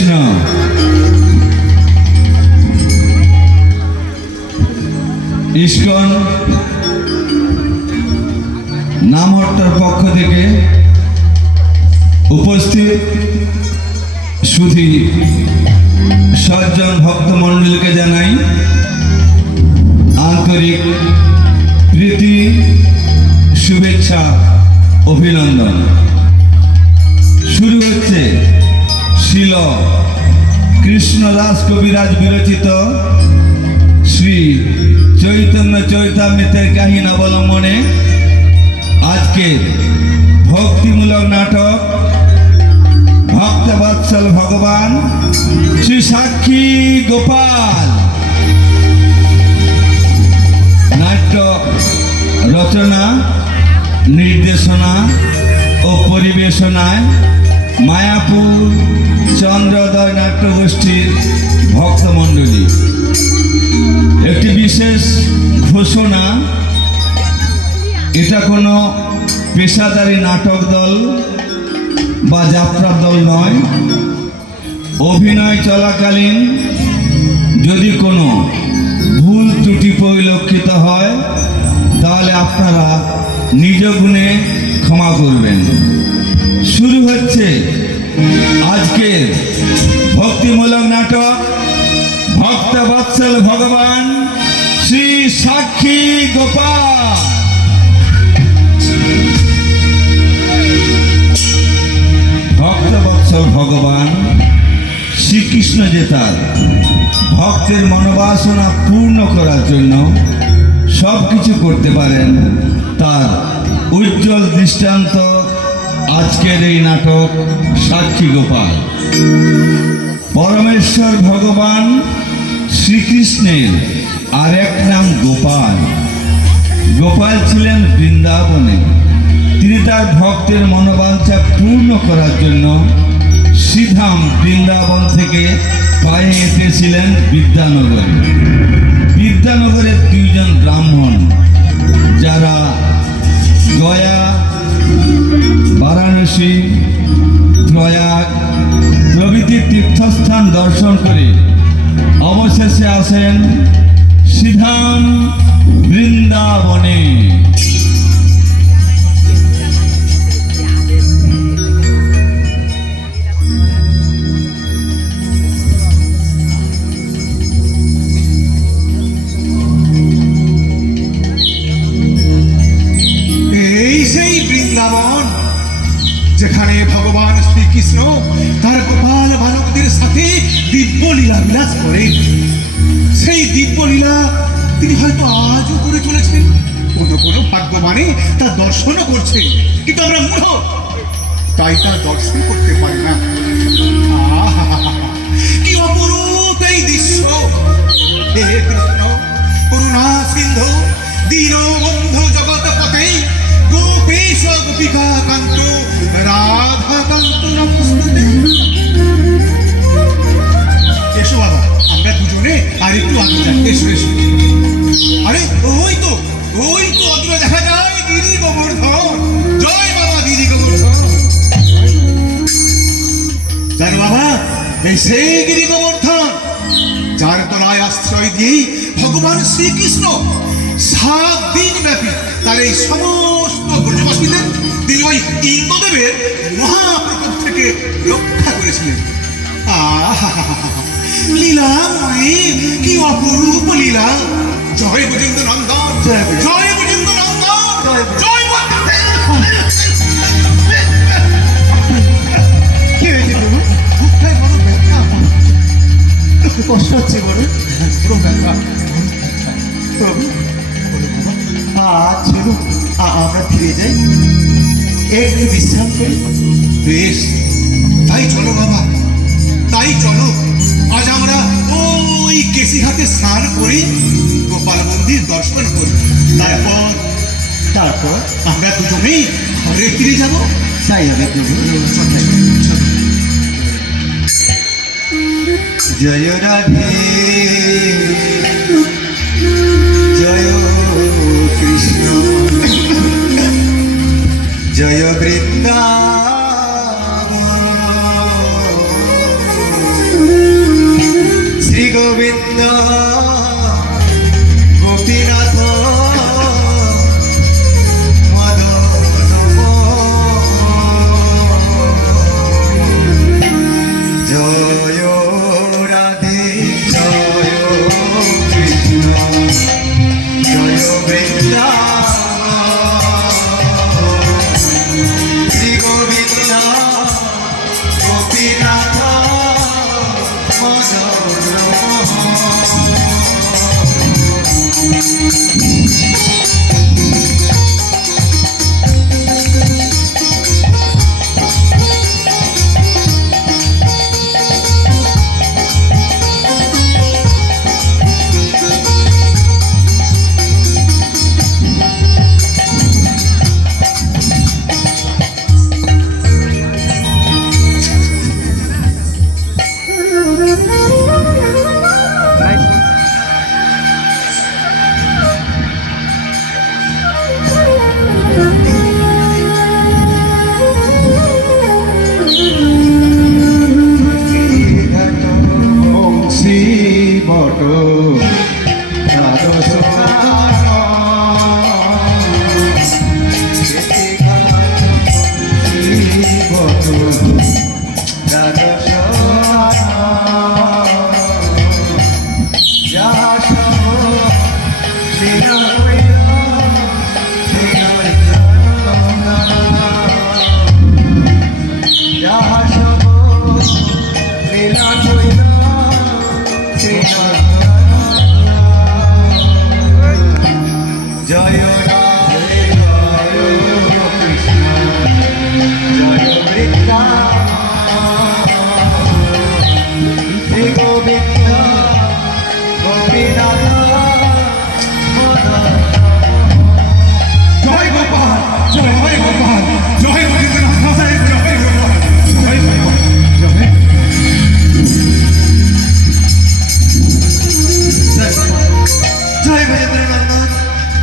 Krishna. ISKCON নামহট্টার পক্ষ থেকে উপস্থিত সুধী সজ্জন ভক্তমণ্ডলীকে জানাই আন্তরিক প্রীতি, শুভেচ্ছা, অভিনন্দন। শুরু হচ্ছে শিল কৃষ্ণদাস কবিরাজ বিরচিত শ্রী চৈতন্য চৈতামৃতের কাহিনী অবলম্বনে আজকের ভক্তিমূলক নাটক ভক্তবৎসল ভগবান শ্রী সাক্ষী গোপাল। নাট্য রচনা, নির্দেশনা ও পরিবেশনায় মায়াপুর চন্দ্রোদয় নাট্যগোষ্ঠীর ভক্তমণ্ডলী। একটি বিশেষ ঘোষণা, এটা কোনো পেশাদারী নাটক দল বা যাত্রা দল নয়। অভিনয় চলাকালীন যদি কোনো ভুল ত্রুটি পরিলক্ষিত হয় তাহলে আপনারা নিজ গুণে ক্ষমা করবেন। শুরু হচ্ছে আজকের ভক্তিমূলক নাটক ভক্তবৎসল ভগবান শ্রী সাক্ষী গোপাল। ভক্তবৎসল ভগবান শ্রীকৃষ্ণ যে তার ভক্তের মনোবাসনা পূর্ণ করার জন্য সব কিছু করতে পারেন, তার উজ্জ্বল দৃষ্টান্ত আজকের এই নাটক সাক্ষী গোপাল। পরমেশ্বর ভগবান শ্রীকৃষ্ণের আর এক নাম গোপাল। গোপাল ছিলেন বৃন্দাবনে। তিনি তার ভক্তের মনোবাঞ্ছা পূর্ণ করার জন্য শ্রীধাম বৃন্দাবন থেকে পায়ে হেঁটেছিলেন বিদ্যানগরে। বিদ্যানগরের দুইজন ব্রাহ্মণ যারা গয়া, বারাণসী, প্রয়াগ প্রভৃতি তীর্থস্থান দর্শন করে অবশেষে আসেন শ্রীধাম বৃন্দাবনে। যেখানে ভগবান শ্রীকৃষ্ণ তার গোপাল বালকদের সাথে দিব্য লীলা বিলাস করেন, সেই দিব্য লীলা তিনি হয়তো আজও করে চলেছেন। কোনো কোনো ভাগ্যবানে তার দর্শনও করছেন, কিন্তু আমরা মূঢ়, তাই তার দর্শন করতে পারি না। কি অপরূপ এই দৃশ্য! হে কৃষ্ণ, করুণা সিন্ধু দীনবন্ধু জগৎপতে গোপীশ গোপিকা কান্ত রাধা কান্ত নমস্তে। এসো বাবা, আমরা দুজনে আর একটু আগে যাই। এসো এসো। আরে ওই তো অদূরে দেখা যায় গিরি গোবর্ধন। জয় বাবা গিরি গোবর্ধন। জানো বাবা, এই সেই গিরি গোবর্ধন যার তলায় আশ্রয় দিয়ে ভগবান শ্রীকৃষ্ণ 7 দিন ব্যাপী তার এই সমস্ত ব্রজবাসীদের তিনি ওই ইন্দ্রদেবের মহাপ্রকোপ থেকে রক্ষা করেছিলেন। লীলাময়ী, কি অপরূপ লীলা! জয় গজেন্দ্র নন্দন, জয় গজেন্দ্র নন্দন, জয়। কি হয়েছে প্রভু? বুকটায় বড় ব্যথা, কষ্ট হচ্ছে বড়, পুরো ব্যথা। প্রভু চলো আমরা ফিরে যাই, একটু বিশ্রাম করি। বেশ, তাই চলো বাবা, তাই চলো। আজ আমরা ওই কেশিঘাটে স্নান করি, গোপাল মন্দির দর্শন করি, তারপর আমরা দুজনেই ঘরে ফিরে যাব। তাই হবে প্রভু। জয় রাধে, জয় কৃষ্ণ, জয় বৃন্দাবন। গোবিন্দ গোপীনাথ জয় রাধে জয় কৃষ্ণ জয় বৃন্দা শ্রী গোবিন্দ গোপীনাথ জয় রাধে জয় কৃষ্ণ জয় বৃন্দা শ্রী গোবিন্দ গোপীনাথ জয় গোপাল জয় গোপাল জয় গোবিন্দনাথ জয় গোপাল জয় গোপাল জয় জয় বীরেন্দ্রনাথ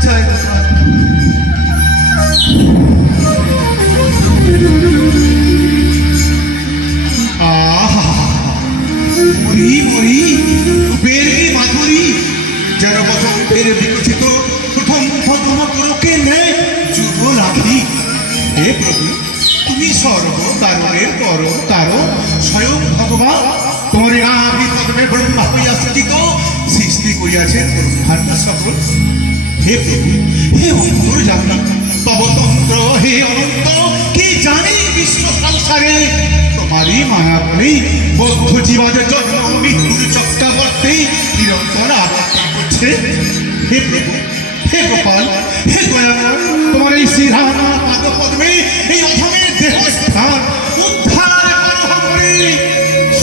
জয় গোপাল মরি মরি বের কি মাধুরী যেন বসন্তের বিকশিত প্রথম পদ্ম করকে নেয় যুব রাধি হে প্রভু তুমি সর্বকারণের পরম কারণ স্বয়ং ভগবান তোমার আদি পদ্মে ব্রহ্মা হইয়া স্থিত সৃষ্টি করিয়াছেন ব্রহ্মাণ্ড সকল হে প্রভু হে অন্তর জানি তবতন্ত্র হে অনন্ত কি জানি বিশ্ব সংসারে তোমারই মায়া বলেই বদ্ধ জীবনের জন্ম মৃত্যুর চক্রাবর্তে নিরন্তর আবর্তন করছে হে প্রভু হে গোপাল হে দয়াময় তোমার এই শ্রীরানা পাদ পদ্মে এই অধমের দেহ স্থান উদ্ধার করো হরে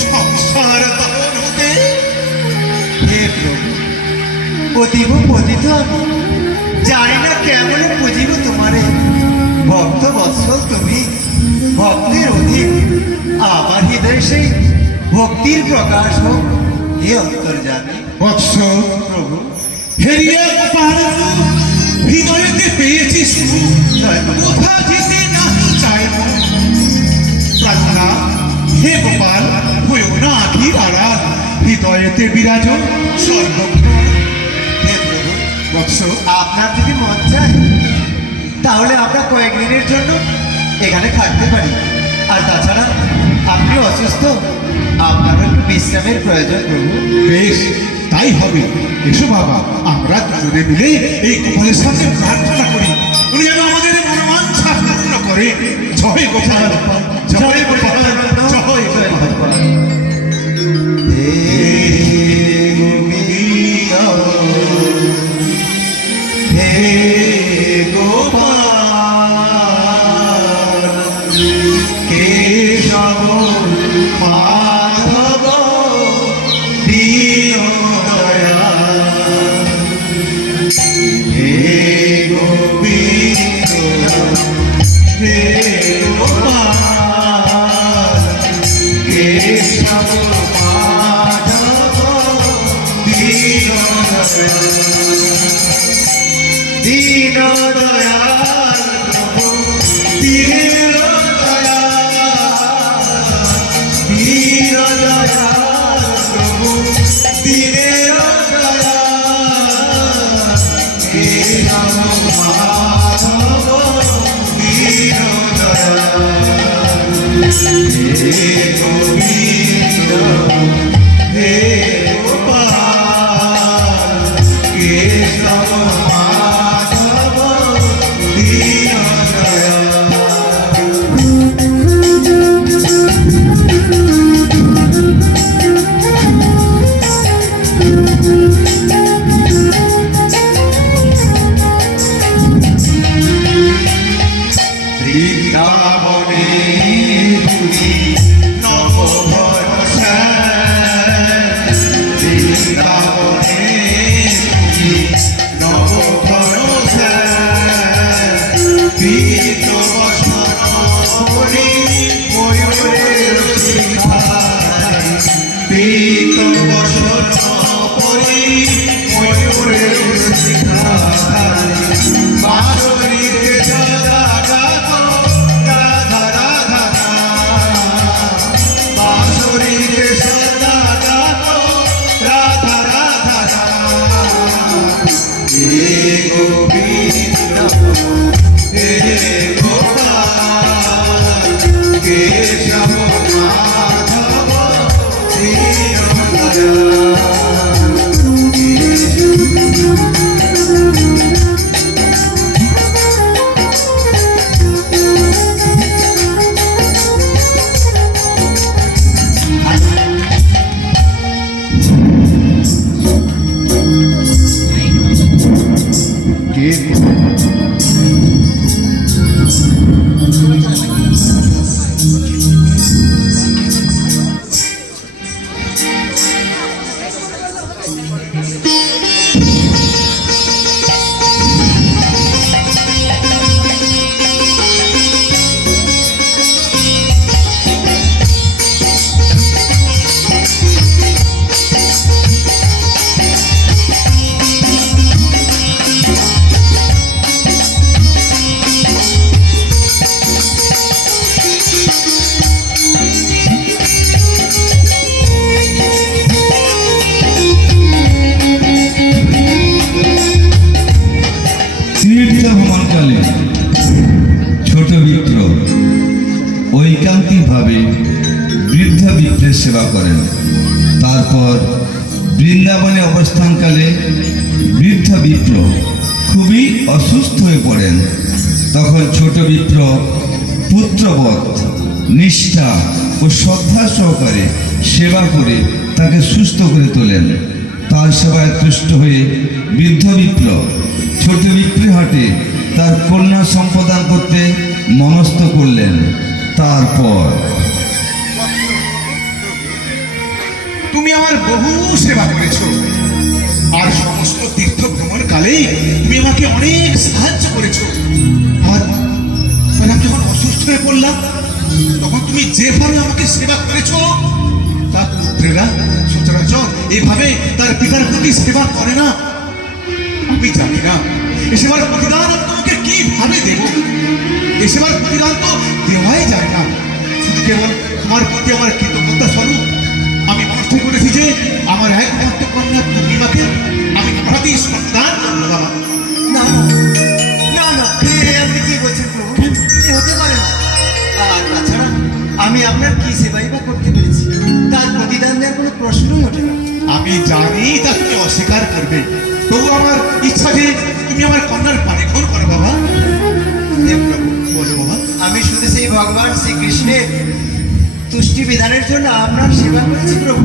সংসার দহন হতে হে প্রভু অতীব পতিত আমি জানি না কেমন পুজিব তোমারে ভক্ত বৎসল তুমি ভক্তির অধিক আমার হৃদয়ে সেই ভক্তির প্রকাশ হোক হে অন্তর্যামী বৎস প্রভু হেরিয়া গোপাল হৃদয়তে পেয়েছি সুখ কোথা যেতে নাহি চাইব প্রার্থনা হে গোপাল হয়েও না আখির আড়াল হৃদয়েতে বিরাজ সর্বক্ষণ হে প্রভু বৎস আপনার যদি মন চায় তাহলে আমরা কয়েকদিনের জন্য এখানে থাকতে পারি আর তাছাড়া আপনি অসুস্থ আপনারও একটু বিশ্রামের প্রয়োজন প্রভু বেশ তাই হবে এসো বাবা আমরা দুজনে মিলে এই গোপালের সাথে প্রার্থনা করি উনি যেন আমাদের মনোবাঞ্ছা পূর্ণ করে জয় গোপাল জয় গোপাল জয় গোপাল হে গোবিন্দ হে গোপাল কেশব মাধব দীন দয়াল হে গোবিন্দ হে গোপাল কেশব মাধব দীন দয়াল প্রভু দীন দয়াল প্রভু দীন হে গোবিন্দ হে গোপাল কেশব মাধব দীনদয়াল। বৃন্দাবনে তুমি নব ভরসা, বৃন্দাবনে তুমি নব ভরসা, পীত বসন করি ময়ূরের শিখায়, পীত বসন করি ময়ূরের শিখায়, বাঁশরীতে সদা গাথো রাধা রাধা নাম, বাঁশরীতে সদা গাথো রাধা রাধা নাম। হে গোবিন্দ হে গোপাল কেশব মাধব দীনদয়াল। ভ্রমণকালে ছোট বিপ্র ঐকান্তিকভাবে বৃদ্ধ বিপ্রের সেবা করেন। তারপর বৃন্দাবনে অবস্থানকালে বৃদ্ধ বিপ্র খুবই অসুস্থ হয়ে পড়েন। তখন ছোট বিপ্র পুত্রবৎ নিষ্ঠা ও শ্রদ্ধা সহকারে সেবা করে তাকে সুস্থ করে তোলেন। তার সেবায় তুষ্ট হয়ে বৃদ্ধ বিপ্র ছোট বিপ্রের হাটে তার কন্যা সম্প্রদান করতে মনস্থ করলেন। তারপর তুমি আমার বহু সেবা করেছো, আর সমস্ত তীর্থ ভ্রমণ কালে তুমি আমাকে অনেক সাহায্য করেছো। আর আমি যখন অসুস্থ হয়ে পড়লাম তখন তুমি যেভাবে আমাকে সেবা করেছো, তার পুত্রেরা সচরাচর এভাবে তার পিতার প্রতি সেবা করে না। আমি জানি না এ সেবার প্রতিদান আমি তোমাকে কিভাবে দেব। এ সেবার প্রতিদান তো দেওয়াই যায় না, শুধু কেবল তোমার প্রতি আমার কৃতজ্ঞতা স্বরূপ আমি মনস্থ করেছি যে আমার একমাত্র কন্যা পূর্ণিমাকে আমি প্রতি সন্তান করবো। বাবা না না না, আপনি কি বলছেন প্রভু? এ হতে পারে না। আর তাছাড়া আমি আপনার কি সেবাই বা করতে পেরেছি? তার প্রতিদান দেওয়ার কোনো প্রশ্নই ওঠে না। আমি জানি তা তুমি অস্বীকার করবে, তবু আমার ইচ্ছা যে তুমি আমার কন্যার পানি গ্রহণ করো। বাবা হে প্রভু, বলো বাবা। আমি শুধু সেই ভগবান শ্রীকৃষ্ণের তুষ্টি বিধানের জন্য আপনার সেবা করেছি প্রভু।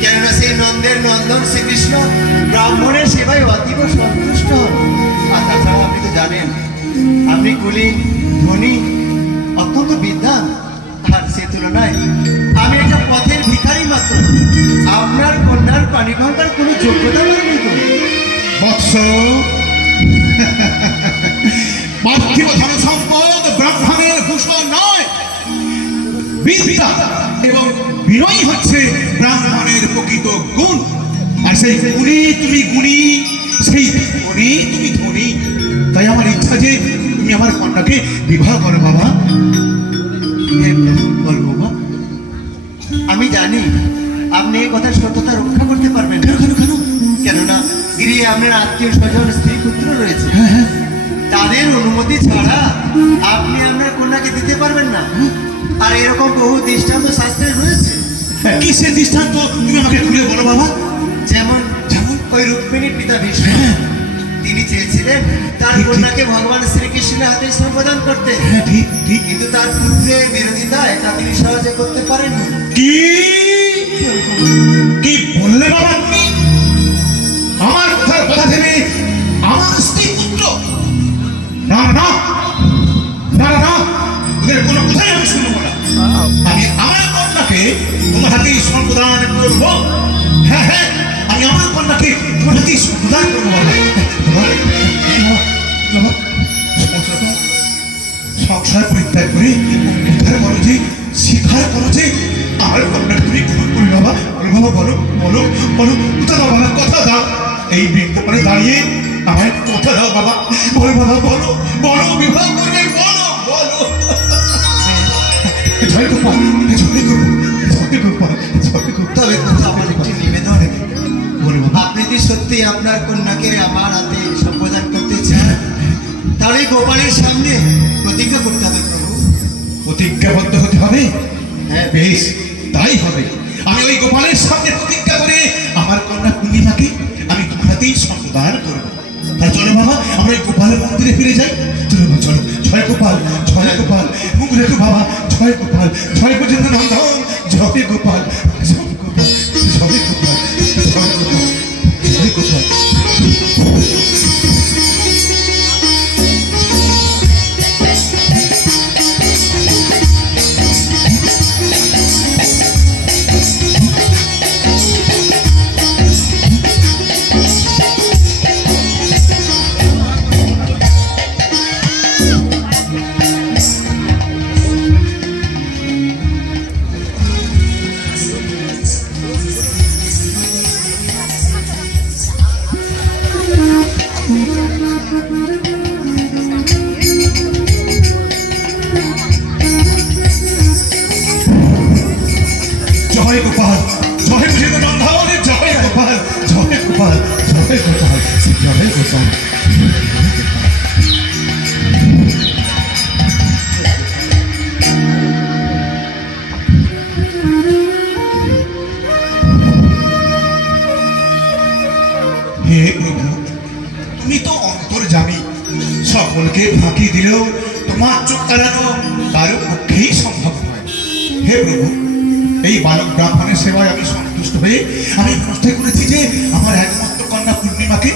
কেননা সেই নন্দের নন্দন শ্রীকৃষ্ণ ব্রাহ্মণের সেবায় অতীব সন্তুষ্ট হন। আর তাছাড়া আপনি তো জানেন আপনি কুলীন, ধনী, অত্যন্ত বিদ্বান। আর সে তুলনায় আমি একটা পথের ভিখারি মাত্র। আপনার কন্যার পানি খাওয়ার কোনো যোগ্যতা নেই তো। বৎস, পার্থিব ধন সম্পদ ব্রাহ্মণের ভূষণ নয়, বিদ্যা এবং বিনয় হচ্ছে ব্রাহ্মণের প্রকৃত গুণ। আর সেই গুণে তুমি গুণী, সেই গুণে তুমি ধনী। তাই আমার ইচ্ছা যে তুমি আমার কন্যাকে বিবাহ করো। বাবা হে প্রভু, বল বাবা। আমি জানি আপনি এই কথার সত্যতা রক্ষা করতে পারবেন না। কেন কেন? কেননা গৃহে আপনার আত্মীয় স্বজন, স্ত্রী পুত্র রয়েছে। হ্যাঁ হ্যাঁ, তাদের অনুমতি ছাড়া আপনি আপনার কন্যাকে দিতে পারবেন না। আর এরকম বহু দৃষ্টান্ত শাস্ত্রে রয়েছে। কিসের দৃষ্টান্ত তুমি আমাকে খুলে বলো বাবা। যেমন যেমন? ওই রুক্মিণীর পিতা বিষ্ণু, হ্যাঁ তিনি চেয়েছিলেন তার ঠিক, ঠিক। কন্যাকে ভগবান শ্রীকৃষ্ণের হাতে সম্পাদন করতে, হ্যাঁ ঠিক ঠিক। কিন্তু তার পুত্রের বিরোধিতায় তা তিনি সহজে করতে পারেননি। কি কি বললে বাবা তুমি? আমার কথার কথা ভেবে আমার স্ত্রী পুত্র? না না না না, ওদের কোনো কথাই আমি শুনবো না। আমি আমার কন্যাকে তোমার হাতেই সম্প্রদান করব। হ্যাঁ হ্যাঁ, আমি আমার কন্যাকে তোমার হাতেই সম্প্রদান করবো বাবা। বাবা, বাবা, বাবা, সংসার পরিত্যাগ করে উদ্ধার করো যে, স্বীকার করো যে আমার কন্যাকে তুমি খুন করি বাবা। বলো বাবা, বলো বলো বলো, কথা দাও বাবা, কথা দাও। এই বৃন্দাবনে দাঁড়িয়ে আমার কথা দাও বাবা। বলো বাবা, বলো বলো, বিবাহ করবে, বলো বলো। জয় গোপাল, জয় গোপাল, জয় গোপাল, জয় গোপাল। তবে কোথাও আমার একটি নিবেদন, বলো বাবা। আপনি যদি সত্যি আপনার কন্যাকে আমার হাতে সম্পাদন করতে চান, তাহলে গোপালের সামনে প্রতিজ্ঞা করতে হবে প্রভু। প্রতিজ্ঞাবদ্ধ হতে হবে? হ্যাঁ, বেশ, তাই হবে। আমি ওই গোপালের সামনে প্রতিজ্ঞা করে আমার কন্যা পূর্ণিমাকে আমি দুহাতেই সম্প্রদান করবো। তাই চলো বাবা, আমরা ওই গোপালের মন্দিরে ফিরে যাই। চলো বাবা, চলো। জয় গোপাল, জয় গোপাল, মুখ রেখো বাবা। জয় গোপাল, জয় গজেন্দ্র নন্দন, জয় গোপাল, জয় গোপাল, জয় গোপাল, জয় গোপাল, জয় গোপাল। জয় গোপাল, জয় গজেন্দ্র নন্দন, জয় গোপাল, জয় গোপাল, জয় গোপাল, জয় গোপাল। হে প্রভু, তুমি তো অন্তর্যামী, সকলকে ফাঁকি দিলেও তোমার চোখ এড়ানো কারো পক্ষেই সম্ভব নয়। হে প্রভু, এই বালক ব্রাহ্মণের সেবায় আমি সন্তুষ্ট হয়ে আমি প্রতিষ্ঠা করেছি যে আমার একমাত্র কন্যা পূর্ণিমাকে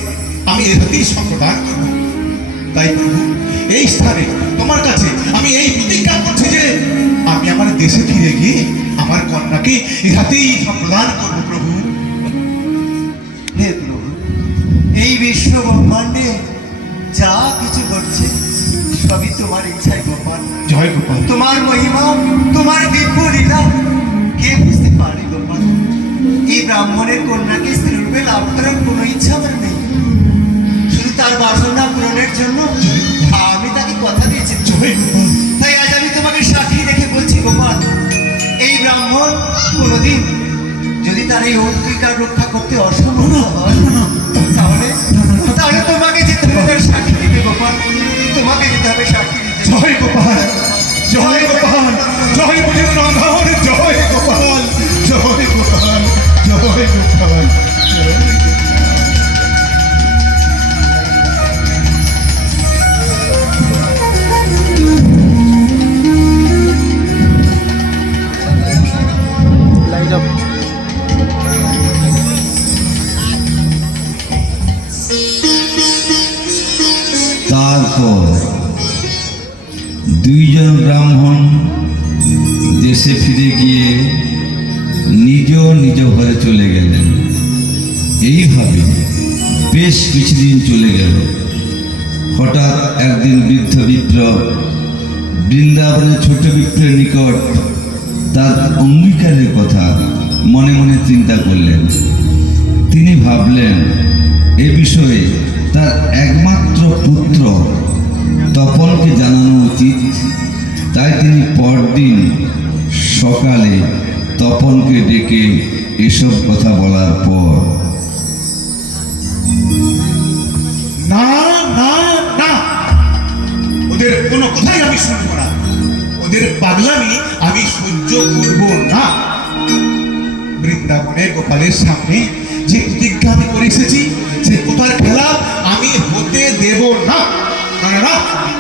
আমি এর হাতেই সম্প্রদান করব। তাই প্রভু, এই স্থানে তোমার কাছে আমি এই প্রতিজ্ঞা করছি যে আমি আমার দেশে ফিরে গিয়ে আমার কন্যাকে এর হাতেই সম্প্রদান করব প্রভু। হে প্রভু, এই বিশ্ব ব্রহ্মাণ্ডে যা কিছু ঘটছে সবই তোমার ইচ্ছায় গোপাল। জয় গোপাল। তোমার মহিমা, তোমার দিব্য লীলা কে বুঝতে পারে গোপাল? এই ব্রাহ্মণের কন্যাকে স্ত্রীরূপে লাভ করার কোনো ইচ্ছা আমার নেই, শুধু তার বাসনা পূরণের জন্য আমি তাকে কথা দিয়েছি। জয় গোপাল। তাই আজ আমি তোমাকে সাক্ষী রেখে বলছি গোপাল, এই ব্রাহ্মণ কোনোদিন যদি তার এই অঙ্গীকার রক্ষা করতে অসমর্থ হয়, তাহলে তাহলে তোমাকে যেতে হবে তার সাক্ষী দিতে গোপাল, তোমাকে যেতে হবে সাক্ষী দিতে। জয় গোপাল, জয় গোপাল, জয় গজেন্দ্র নন্দন, জয় গোপাল, জয় গোপাল, জয় গোপাল। তারপর দুইজন ব্রাহ্মণ দেশে ফিরে গিয়ে নিজ নিজ ঘরে চলে গেলেন। এইভাবে বেশ কিছুদিন চলে গেল। হঠাৎ একদিন বৃদ্ধ বিপ্র বৃন্দাবনের ছোট বিপ্রের নিকট তার অঙ্গীকারের কথা মনে মনে চিন্তা করলেন। তিনি ভাবলেন এ বিষয়ে তার একমাত্র পুত্র তপনকে জানানো উচিত। তাই তিনি পরদিন সকালে তপনকে ডেকে এসব কথা বলার পর, না না না, ওদের কোনো কথাই আমি শুনবো না। ওদের পাগলামি আমি সহ্য করব না। বৃন্দাবনে গোপালের সামনে যে প্রতিজ্ঞা আমি করে এসেছি সে কোথার খেলা আমি হতে দেব না। না না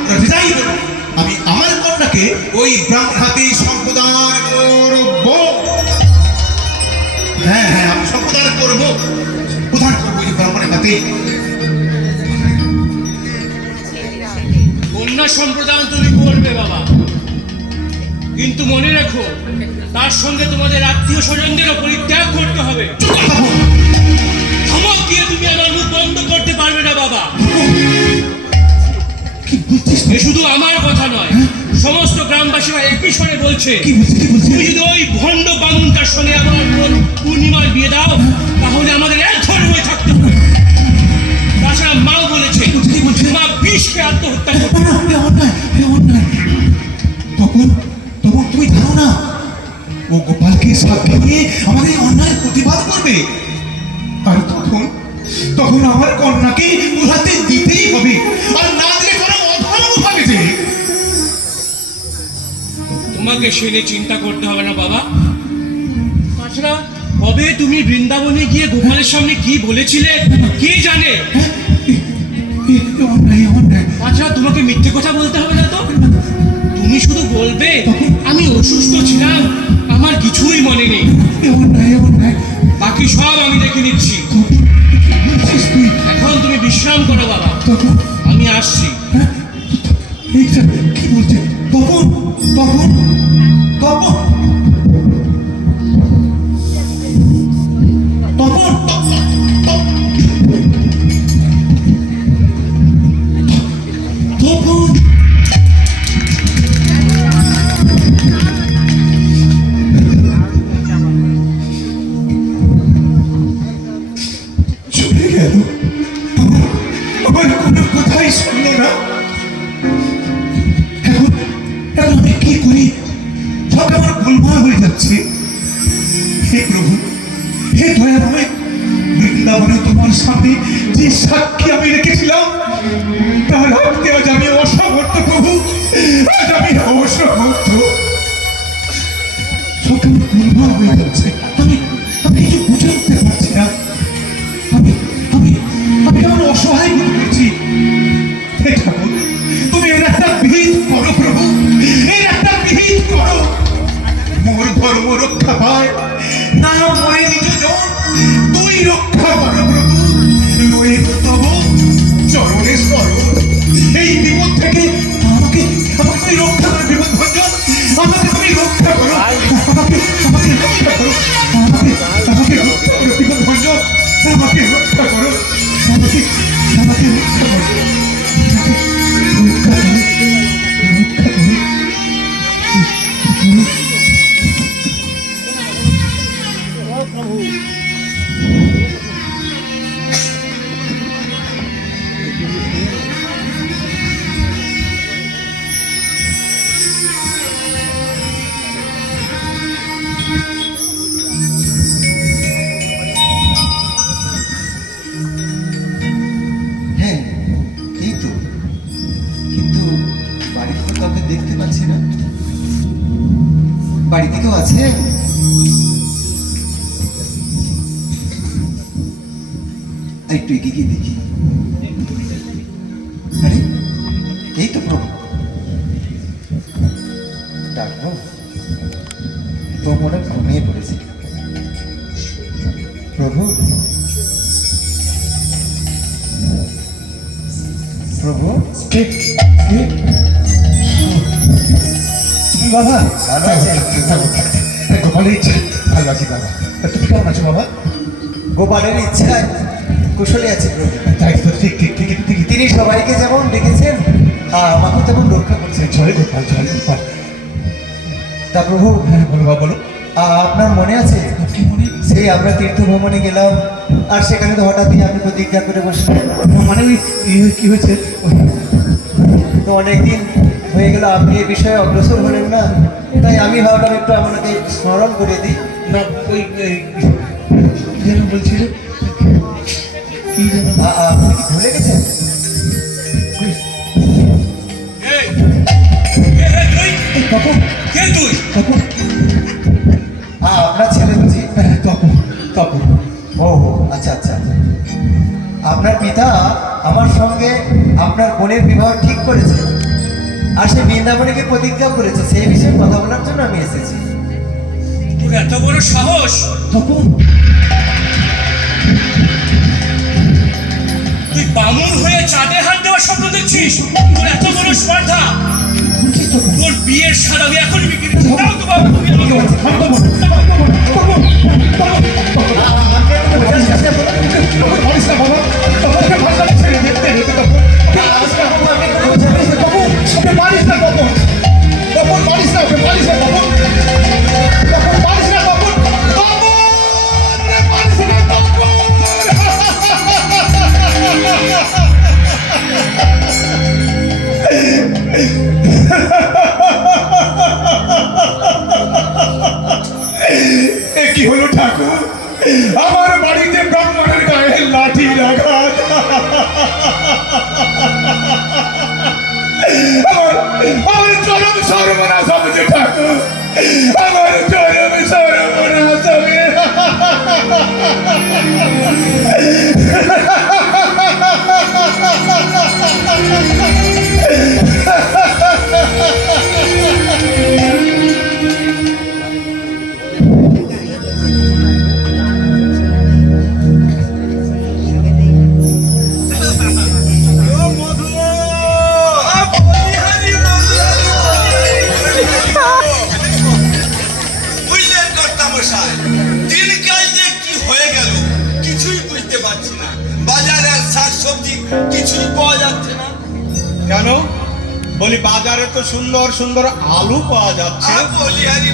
না, যাই বলো, আমি আমার কন্যাকে ওই ব্রাহ্মণ হাতে সম্প্রদান করব। হ্যাঁ হ্যাঁ, আমি সম্প্রদান করব, প্রদান করবো ওই ব্রাহ্মণের হাতে। কন্যা সম্প্রদান তুমি করবে বাবা, কিন্তু মনে রেখো তার সঙ্গে তোমাদের আত্মীয় স্বজনদেরও পরিত্যাগ করতে হবে। ধমক দিয়ে তুমি আমার মুখ বন্ধ করতে পারবে না বাবা। কি বলছিস? এ শুধু আমার কথা নয়, সমস্ত গ্রামবাসীরা একই স্বরে বলছে কি বলছিস? তুমি যদি ওই ভণ্ড বামুনটার সঙ্গে আমার বোন পূর্ণিমার বিয়ে দাও তাহলে আমাদের এক ঘর হয়ে থাকতে হবে। তাছাড়া মাও বলেছে মা বিষকে আত্মহত্যা করবে। তখন তখন তুমি জানো না ও গোপালকে সাথে নিয়ে আমাদের অন্যায় প্রতিবাদ করবে, আর তখন তখন আমার কন্যাকে ওর হাতে দিতেই হবে, আর না দিলে কোনো অধর্ম হবে যে। তোমাকে সে নিয়ে চিন্তা করতে হবে না বাবা। তাছাড়া কবে তুমি বৃন্দাবনে গিয়ে গোপালের সামনে কি বলেছিলে কে জানে। তাছাড়া তোমাকে মিথ্যে কথা বলতে হবে না তো। তুমি শুধু বলবে আমি অসুস্থ ছিলাম, আমার কিছুই মনে নেই, বাকি সব আমি দেখে নিচ্ছি। এখন তুমি বিশ্রাম করো বাবা, আমি আসছি। কি বলছে? তখন তখন তখন তখন তখন চলে গেল, আমার কোনো কথাই শুনলো না। এখন এখন আমি কি করি? সব আমার গোলমাল হয়ে যাচ্ছে। হে প্রভু, হে দয়াময়, বৃন্দাবনে তোমার সামনে যে সাক্ষী আমি রেখেছিলাম তার রাখতে আজ আমি অসমর্থ প্রভু, আজ আমি অসমর্থ। সব আমার গোলমাল হয়ে যাচ্ছে, আমি আমি কিছু বুঝে উঠতে পারছি না। আমি আমি আমি কেমন অসহায় বোধ করছি। হে ঠাকুর, তুমি এর একটা বিহিত করো প্রভু, এর একটা বিহিত করো। মোর ধর্ম রক্ষা পায় না মরে নিজজন, তুই রক্ষা করো প্রভু। লয়ে তব চরণে স্মরণ, এই বিপদ থেকে আমাকে আমাকে তুমি রক্ষা করো বিপদ ভঞ্জন, আমাকে তুমি রক্ষা করো, আমাকে আমাকে রক্ষা করো, আমাকে আমাকে রক্ষা করো বিপদ ভঞ্জন, আমাকে রক্ষা করো, আমাকে আমাকে রক্ষা করো, রক্ষা করো, রক্ষা করো। হ্যাঁ এই তো, কিন্তু বাড়িতে তো কাউকে দেখতে পাচ্ছি না। বাড়িতে কেউ আছে? আর একটু এগিয়ে গিয়ে দেখি। আরে এই তো প্রভু, ডাকবো তো মনে ঘুমিয়ে পড়েছি। প্রভু প্রভু, বাবা ভালো আছেন? গোপালের ইচ্ছা ভালো আছি বাবা। তুমি কেমন আছো বাবা? গোপালের ইচ্ছায় কুশলে আছে প্রভু। তাই তো, ঠিক ঠিক ঠিক ঠিক। তিনি সবাইকে যেমন ডেকেছেন আমাকে তেমন রক্ষা করছেন। জয় গোপাল, জয় গোপাল। তা প্রভু, হ্যাঁ বলো বাবা, বলো। আপনার মনে আছে কি মনে? সেই আমরা তীর্থ ভ্রমণে গেলাম, আর সেখানে তো হঠাৎই আপনি প্রতিজ্ঞা করে বসলেন। মানে ওই কি হয়েছে? তো অনেকদিন হয়ে গেল আপনি এ বিষয়ে অগ্রসর হলেন না, তাই আমি ভাবলাম একটু আপনাকে স্মরণ করে দিই। না ওই যেন বলছিল কি যেন আপনি কি ভুলে গেছেন? এই, কখন আপনার ছেলে বুঝি? তপন তপন ও আচ্ছা আচ্ছা আচ্ছা। আপনার পিতা আমার সঙ্গে আপনার বোনের বিবাহ ঠিক করেছে, আর সে বৃন্দাবনীকে প্রতিজ্ঞা করেছে, সেই বিষয়ে কথা বলার জন্য আমি এসেছি। তোর এত বড় সাহস! তপন তুই বামুন হয়ে চাঁদে হাত দেওয়ার স্বপ্ন দেখছিস? তোর এত বড় স্পর্ধা! তোর বিয়ের সারা আমি এখনই বিক্রি করছি। দাও তো বাবা, তুমি আমাকে আমাকে একটু বোঝার চেষ্টা করুন। পারিস না বাবা, তপনকে ভাষাটা ছেড়ে দেখতে রেখে তপন আমি একটু বোঝার চেষ্টা করুন। ওকে পারিস না তপন, তপন পারিস না, ওকে পারিস না তপন, তপন পারিস না তপন, তপন ওরে পারিস না তপন। এ কি হলো ঠাকুর, আমার বাড়িতে ব্রাহ্মণের গায়ে লাঠির আঘাত, আমার চরম সর্বনাশ হবে ঠাকুর, আমার চরম সর্বনাশ হবে। বুঝলেন কর্তামশাই, দিনকাল যে কি হয়ে গেল কিছুই বুঝতে পারছি না। বাজারে আর শাক সবজি কিছুই পাওয়া যাচ্ছে না। কেন বলি, বাজারে তো সুন্দর সুন্দর আলু পাওয়া যাচ্ছে।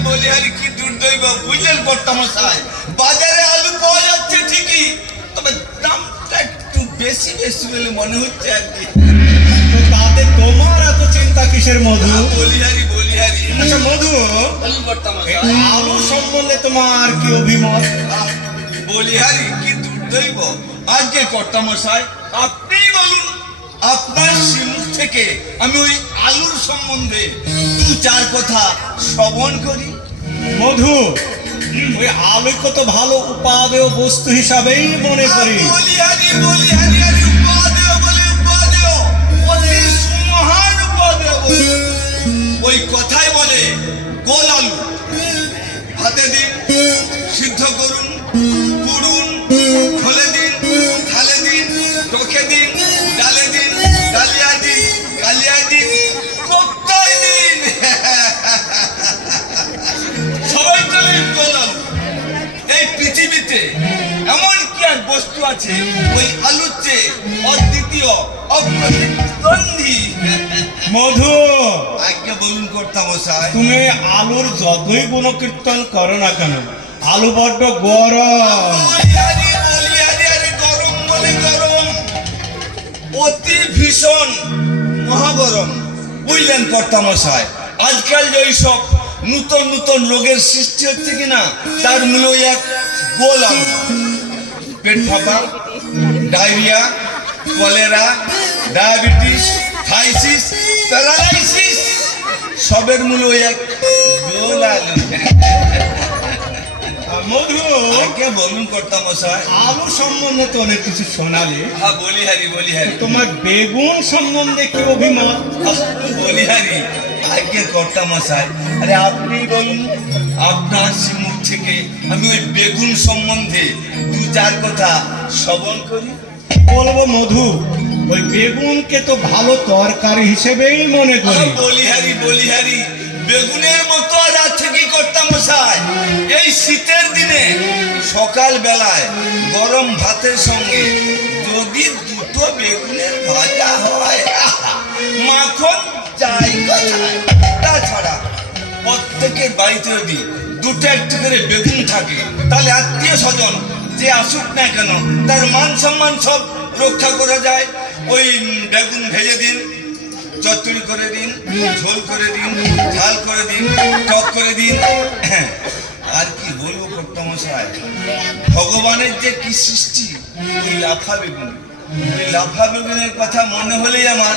বলিহারি কি দুর্দৈব! বুঝলেন কর্তামশাই, বাজারে আলু পাওয়া যাচ্ছে ঠিকই, তবে দামটা একটু বেশি বেশি বলে মনে হচ্ছে আর কি। তো তাতে তোমার এত চিন্তা কিসের মধু? বলিহারি আচ্ছা মধু, বলুন কর্তামশাই। এই আলু সম্বন্ধে তোমার কি অভিমত? বলিহারি কি দুর্দৈব! আজকে কর্তামশাই আপনি বলুন, আপনার মুখ থেকে আমি ওই আলুর সম্বন্ধে দু চার কথা শ্রবণ করি। মধু, ওই আলু কত ভালো উপাদেয় বস্তু হিসাবেই মনে করি। বলিহারি আরে উপাদেয় বলে উপাদেয়, অতি সুমহান উপাদেয় বলে। ওই কথাই বলে গোল আলু হাতে দিন, সিদ্ধ করুন, পুড়ুন, খোলে দিন, থালে দিন, টকে দিন, ডালে দিন, কালিয়া দিন, প্রত্যয় দিন। সবাই চলে গোল আলু। এই পৃথিবীতে এমন কি এক বস্তু আছে ওই আলুর চেয়ে অদ্বিতীয়, অপ্রতিদ্বন্দ্বী? মধু, আজ্ঞা বলুন কর্তামশাই। তুমি আলুর যতই গুণকীর্তন করো না কেন, আলু বড্ড গরম। বলিহারি আরে গরম বলে গরম, অতি ভীষণ মহাগরম। বুঝলেন কর্তামশাই, আজকাল যে সব নূতন নূতন রোগের সৃষ্টি হচ্ছে কিনা, তার মূল ওই এক গোল আলু। পেট ফাঁপা, ডায়রিয়া, কলেরা, ডায়াবেটিস, থাইসিস, প্যারালাইসিস, সবের মূল ওই এক গোল আলু। মধু, আজ্ঞা বলুন কর্তামশাই। আলু সম্বন্ধে তো অনেক কিছু শোনালে, হ্যাঁ বলিহারি তোমার বেগুন সম্বন্ধে কি অভিমত? বলিহারি আজ্ঞে কর্তামশাই, আরে আপনি বলুন, আপনার মুখ থেকে আমি ওই বেগুন সম্বন্ধে দু চার কথা শ্রবণ করি। বলবো মধু, ওই বেগুনকে তো ভালো তরকারি হিসেবেই মনে করি। বলিহারি বেগুনের মতো আর আছে কি কর্তামশাই? এই শীতের দিনে সকাল বেলায় গরম ভাতের সঙ্গে যদি দুটো বেগুনের ভাজা হয়, আহা, মাখন যাই কোথায়। তাছাড়া প্রত্যেকের বাড়িতে যদি দুটো একটু করে বেগুন থাকে, তাহলে আত্মীয় স্বজন যে আসুক না কেন তার মান সম্মান সব রক্ষা করা যায়। ওই বেগুন ভেজে দিন, চচ্চড়ি করে দিন, ঝোল করে দিন, ঝাল করে দিন, টক করে দিন। আর কি বলবো কর্তামশাই, ভগবানের যে কি সৃষ্টি, ওই লাফা বেগুন, ওই লাফা বেগুনের কথা মনে হলেই আমার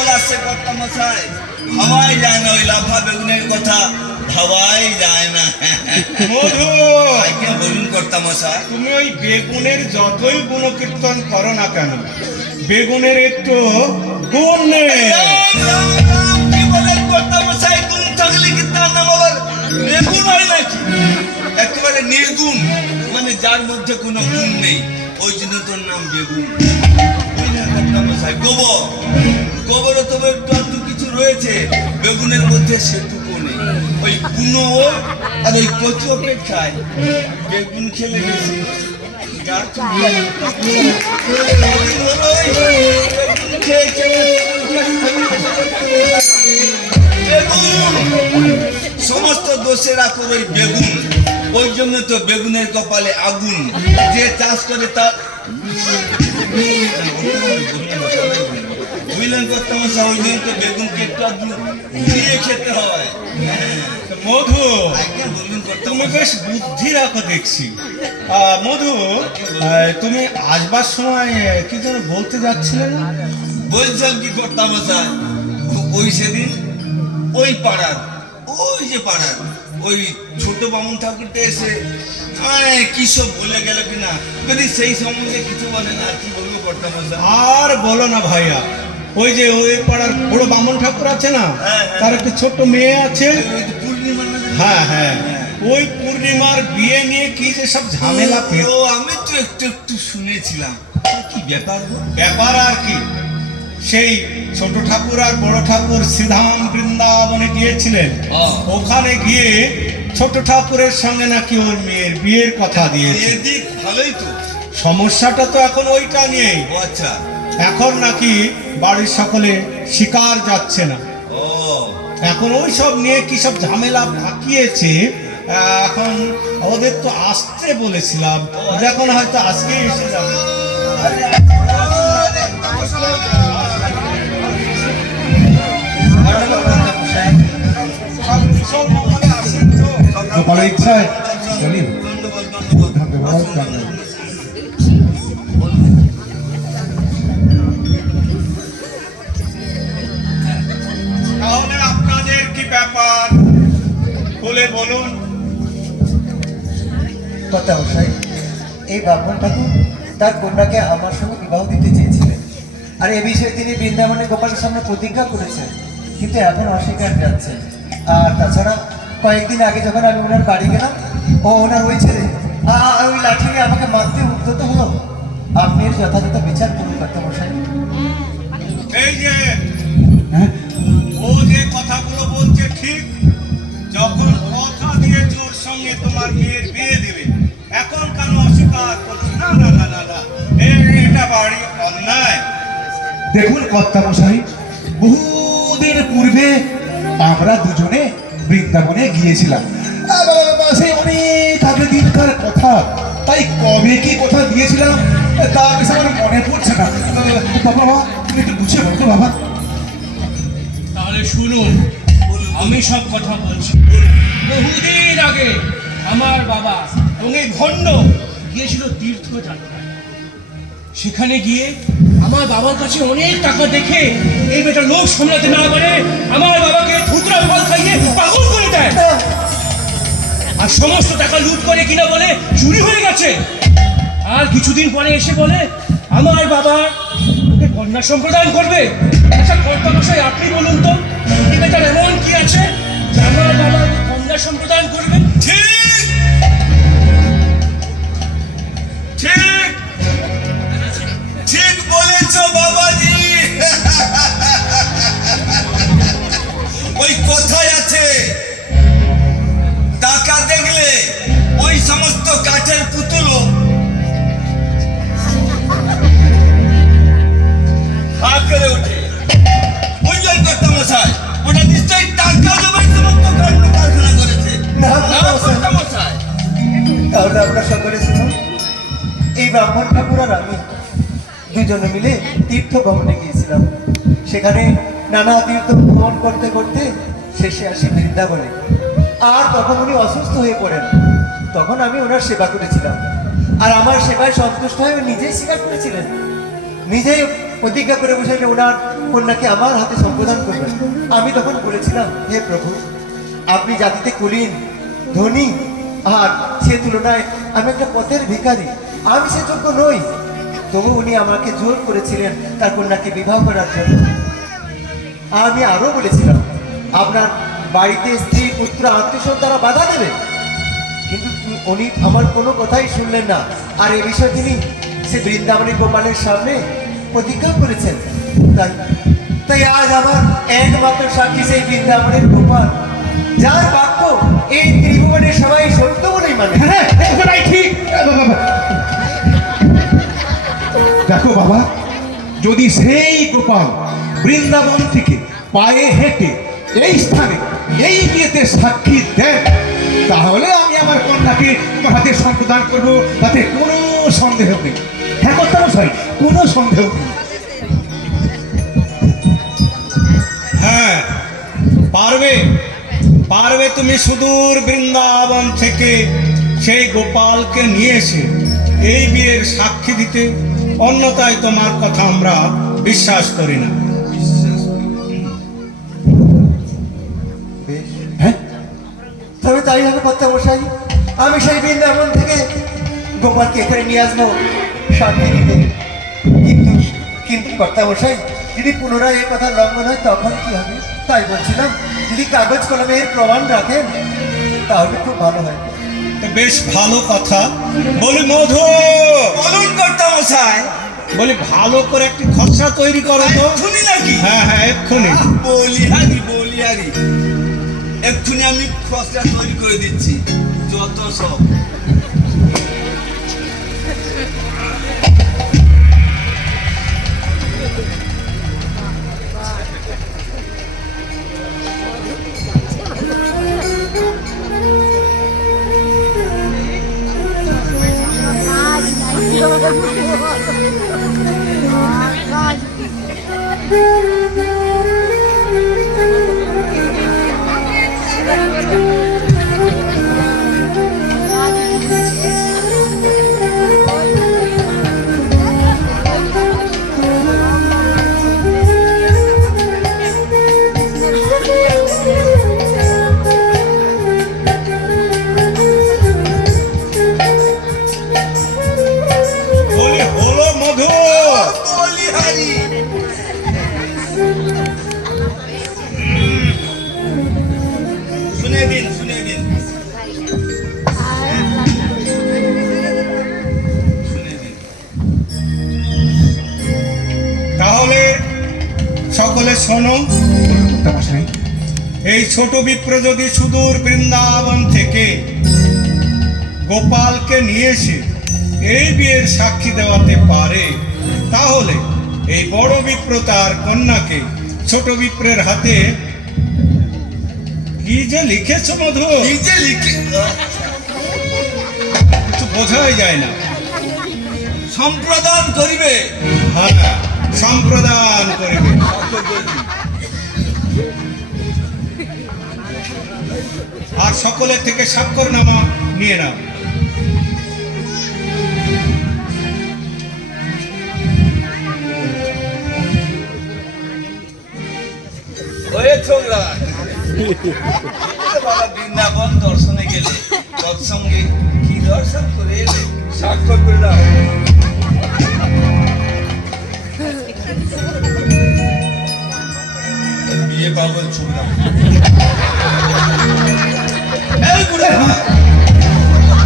জল আসছে কর্তামশাই, ভাবাই যায় না, ওই লাফা বেগুনের কথা ভাবাই যায় না। মধু, আজ্ঞে বলুন কর্তামশাই। তুমি ওই বেগুনের যতই গুণকীর্তন করো না কেন, বেগুনের একটু গুণ নেই। কি বলেন কর্তামশাই? গুণ থাকলে কি তার নাম আবার বেগুন হয় নাকি? একেবারে নির্গুণ, মানে যার মধ্যে কোনো গুণ নেই, ওই জন্য তোর নাম বেগুন। বুঝলেন কর্তামশাই? গোবর, গোবরও তবে একটু আধটু কিছু রয়েছে, বেগুনের মধ্যে সেটুকু নেই। ওই গুণও আর ওই কচু অপেক্ষায় বেগুন খেলে গেছি গা চুলকায়। বেগুন খেয়ে খেয়ে বেগুন, সমস্ত দোষের আকর ওই বেগুন। ওই জন্য তো বেগুনের কপালে আগুন। যে চাষ করে তার বুঝলেন কর্তামশাই, ওই জন্য তো বেগুনকে একটু আধটু দিয়ে খেতে হয়। মধু, আজ্ঞে বলুন তুমি কর্তামশাই। বেশ বুদ্ধি রাখো দেখছি। মধু, তুমি আসবার সময় কি যেন বলতে যাচ্ছিলে না? বলছিলাম কি কর্তামশাই, ওই সেদিন ওই পাড়ার, ওই যে পাড়ার ওই ছোট বামুন ঠাকুরটা এসে কি সব বলে গেল কিনা, যদি সেই সম্বন্ধে কিছু বলে না, কি বলবো কর্তামশাই? আর বলো না ভাইয়া, ওই যে ওই পাড়ার বড় বামন ঠাকুর আছে না, হ্যাঁ। তার একটা ছোট্ট মেয়ে আছে। ওই যে পূর্ণিমা না? হ্যাঁ হ্যাঁ, ওই পূর্ণিমার বিয়ে নিয়ে কি যে সব ঝামেলা ও, আমি তো একটু একটু শুনেছিলাম। কি ব্যাপার গো? ব্যাপার আর কি, সেই ছোট ঠাকুর আর বড় ঠাকুর শ্রীধাম বৃন্দাবনে গিয়েছিলেন। ওখানে গিয়ে ছোট ঠাকুরের সঙ্গে নাকি ওর মেয়ের বিয়ের কথা দিয়েছে। এদিক ভালোই তো। সমস্যাটা তো এখন ওইটা নিয়েই। ও আচ্ছা। এখন নাকি বাড়ির সকলে শিকার যাচ্ছে না, ও, এখন ওই সব নিয়ে কি সব ঝামেলা পাকিয়েছে। এখন ওদের তো আসতে বলেছিলাম, এখন হয়তো আজকে এসে যাবে। গোপালের ইচ্ছায় চলি। ধন্যবাদ ধন্যবাদ। ধন্যবাদ, ধন্যবাদ। তাহলে আপনাদের কি ব্যাপার খুলে বলুন। কর্তামশাই, এই ব্রাহ্মণ ঠাকুর তার কন্যাকে আমার সঙ্গে বিবাহ দিতে চেয়েছিলেন, আর এ বিষয়ে তিনি বৃন্দাবনে গোপালের সামনে প্রতিজ্ঞা করেছেন, কিন্তু এখন অস্বীকার যাচ্ছে। আর তাছাড়া কয়েকদিন আগে যখন আমি ওনার বাড়ি গেলাম, ওনার ওই ছেলে ওই লাঠি নিয়ে আমাকে মারতে উদ্যত হলো। আপনি এর যথাযথ বিচার করুন কর্তামশাই। এই যে হ্যাঁ, ও যে কথাগুলো বলছে ঠিক, যখন কথা দিয়েছে ওর সঙ্গে তোমার মেয়ের বিয়ে দেবে, এখন কেন অস্বীকার করছো? না না না না না, এটা বাড়ি অন্যায়। দেখুন কর্তামশাই, বহুদিন পূর্বে আমরা দুজনে বৃন্দাবনে গিয়েছিলাম। সেই অনেক আগে দিনকার কথা, তাই কবে কি কথা দিয়েছিলাম তা বেশ আমার মনে পড়ছে না। বাবা, তুমি একটু বুঝে বলতো বাবা। তাহলে শুনুন, আমি সব কথা বলছি। বহুদিন আগে আমার বাবা এবং এই ভণ্ড গিয়েছিল তীর্থযাত্রায়। সেখানে গিয়ে আমার বাবার কাছে অনেক টাকা দেখে এই বেটা লোক সামলাতে না পারে আমার বাবাকে ধুতরা ফল খাইয়ে পাগল করে দেয়, আর সমস্ত টাকা লুট করে কিনা বলে চুরি হয়ে গেছে। আর কিছুদিন পরে এসে বলে আমার বাবা ওকে কন্যা সম্প্রদান করবে। আচ্ছা কর্তামশাই, আপনি বলুন তো, এই বেটার এমন কি আছে যে আমার বাবা ওকে কন্যা সম্প্রদান করবে? ঠিক ঠিক ঠিক বলেছ বাবাজি। ওই কথায় আছে, টাকা দেখলে ওই সমস্ত কাঠের পুতুলও হা করে ওঠে। বুঝলেন কর্তামশাই? ওটা নিশ্চয়ই টাকা দেবে সমস্ত কারখানা করেছে। না, না কর্তামশাই? তাহলে আমরা সকলে শুনুন, এই ব্রাহ্মণ ঠাকুর আর আমি দুজনে মিলে তীর্থ ভ্রমণে গিয়েছিলাম। সেখানে নানা তীর্থ ভ্রমণ করতে করতে শেষে আসি বৃন্দাবনে। আর তখন উনি অসুস্থ হয়ে পড়েন, তখন আমি ওনার সেবা করেছিলাম। আর আমার সেবায় সন্তুষ্ট হয়ে উনি নিজেই স্বীকার করেছিলেন, নিজেই প্রতিজ্ঞা করে বসে ওনার কন্যাকে আমার হাতে সম্বোধন করবেন। আমি তখন বলেছিলাম, হে প্রভু, আপনি জাতিতে কুলীন, ধনী, আর সে তুলনায় আমি একটা পথের ভিখারি, আমি সে যোগ্য নই। তবু উনি আমাকে জোর করেছিলেন তার কন্যাকে বিবাহ করার জন্য। আমি আরো বলেছিলাম, আপনার বাড়িতে স্ত্রী, পুত্র, আত্মীয় তারা বাধা দেবে, কিন্তু উনি আমার কোনো কথাই শুনলেন না। আর এ বিষয়ে তিনি সে বৃন্দাবনের গোপালের সামনে প্রতিজ্ঞা করেছেন। তাই তাই আজ আমার একমাত্র সাক্ষী সেই বৃন্দাবনের গোপাল, যার বাক্য এই ত্রিভুবনের সবাই সত্য বলেই মানে। হ্যাঁ, এটাই ঠিক। দেখো বাবা, যদি সেই গোপাল বৃন্দাবন থেকে পায়ে হেঁটে এই স্থানে এই বিয়েতে সাক্ষী দেন, তাহলে আমি আমার কন্যাকে তোমার হাতে সম্প্রদান করবো, তাতে কোনো সন্দেহ নেই। হ্যাঁ কর্তামশাই, কোনো সন্দেহ নেই। হ্যাঁ, পারবে পারবে তুমি সুদূর বৃন্দাবন থেকে সেই গোপালকে নিয়ে এসে এই বিয়ের সাক্ষী দিতে, অন্যথায় তোমার কথা আমরা বিশ্বাস করি না। বেশ, হ্যাঁ, তবে তাই হবে কর্তামশাই। আমি সেই বৃন্দাবন থেকে গোপালকে এখানে নিয়ে আসবো সাক্ষী দিতে। কিন্তু কিন্তু কর্তামশাই, যদি পুনরায় এই কথা লঙ্ঘন হয় তখন কি হবে? তাই বলছিলাম, যদি কাগজ কলমে এর প্রমাণ রাখেন তাহলে খুব ভালো হয়। তো বেশ ভালো কথা। বলি মধু, বলুন কর্তা মশাই। বলি ভালো করে একটি খসড়া তৈরি করো তো। এক্ষুনি নাকি? হ্যাঁ হ্যাঁ, এক্ষুনি। বলিহারি এক্ষুনি আমি খসড়া তৈরি করে দিচ্ছি। যত সব বলি হলো মধু। বলিহারি শুনে দিন শুনে দিন শুনে দিন। তাহলে সকলে শোনো, কর্তামশাই, এই ছোট বিপ্র যদি সুদূর বৃন্দাবন থেকে গোপালকে নিয়ে এসে এই বিয়ের সাক্ষী দেওয়াতে পারে, তাহলে এই বড় বিপ্র তার কন্যাকে ছোট বিপ্রের হাতে, কি যে লিখেছ মধু, নিজে লিখে কিছু বোঝাই যায় না। সম্প্রদান করিবে। হ্যাঁ, সম্প্রদান করিবে। আর সকলের থেকে স্বাক্ষরনামা নিয়ে নাও। ওরে ছোকরা, বাবা বৃন্দাবন দর্শনে গেলে তৎসঙ্গে কি দর্শন করে এলে? স্বাক্ষর করে দাও। বিয়ে পাগল ছোকরা। এই বুড়া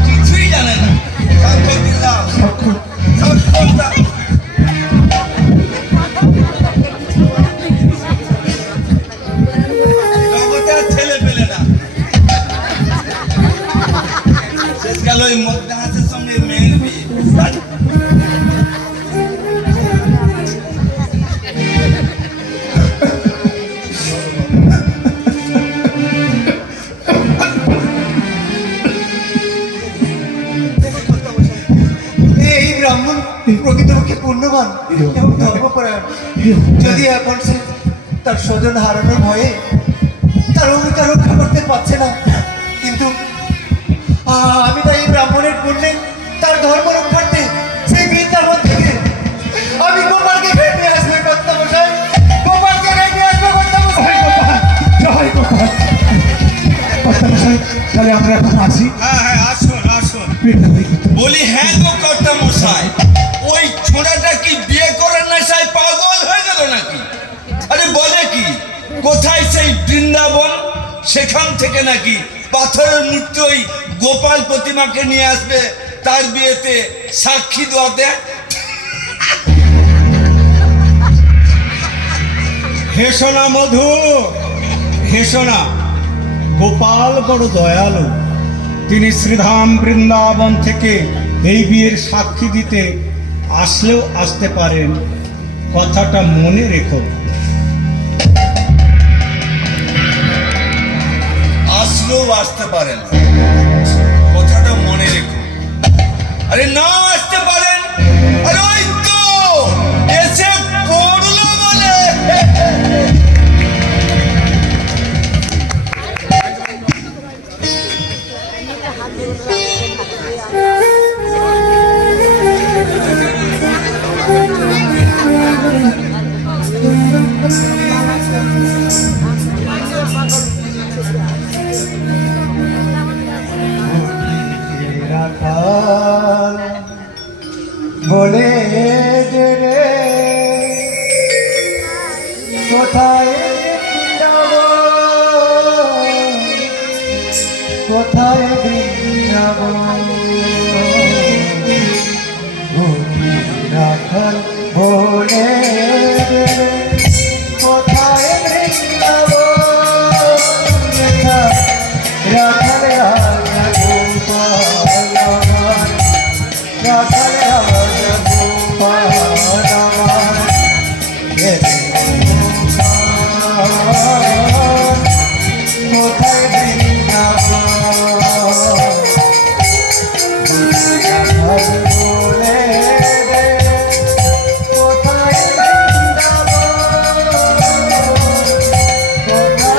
কিছুই জানে না। স্বাক্ষর করে দাও। স্বাক্ষর দাও। জগতে আর ছেলে পেলে না। শেষ গেল ওই মধ্যে হাতের সঙ্গে মেয়ের বিয়ে। এই ব্রাহ্মণ প্রকৃতপক্ষে পুণ্যবান এবং ধর্মপরায়ণ। যদি এখন সে তার স্বজন হারানোর ভয়ে তার অঙ্গীকার রক্ষা করতে পারছে না, কিন্তু আমি তো এই ব্রাহ্মণের পুণ্যে তার ধর্ম রক্ষার্থে সেই বৃন্দাবন থেকে আমি গোপালকে ফেরত নিয়ে আসবে কর্তামশাই। গোপাল কর্তামশাই, তাহলে আমরা এখন আসি। হ্যাঁ হ্যাঁ, আসুন আসুন। বৃন্দাবনে কীর্তন। বলি হ্যাঁ গো কর্তা মশাই, ওই ছোড়াটা কি বিয়ে করার নেশায় পাগল হয়ে গেল নাকি? আরে বলে কি, কোথায় সেই বৃন্দাবন, সেখান থেকে নাকি পাথরের মূর্তি ওই গোপাল প্রতিমাকে নিয়ে আসবে তার বিয়েতে সাক্ষী দেওয়াতে। হেসো না মধু, হেসো না। গোপাল বড় দয়ালু, তিনি শ্রীধাম বৃন্দাবন থেকে এই বিয়ের সাক্ষী দিতে আসলেও আসতে পারেন, কথাটা মনে রেখো। আসলেও আসতে পারেন, কথাটা মনে রেখো। আরে না আসতে পারেন, আরে ওই তো এসে পড়লো বলে। রাখাল বলে যে রে কোথায় বৃন্দাবন, কোথায় বৃন্দাবন, রাখাল বলে যে রে কোথায় বৃন্দাবন, রাখাল রাজা গোপাল আমার, রাখাল রাজা গোপাল আমার, কোথায় বৃন্দাবন, রাখাল বলে রে কোথায় বৃন্দাবন, কোথায়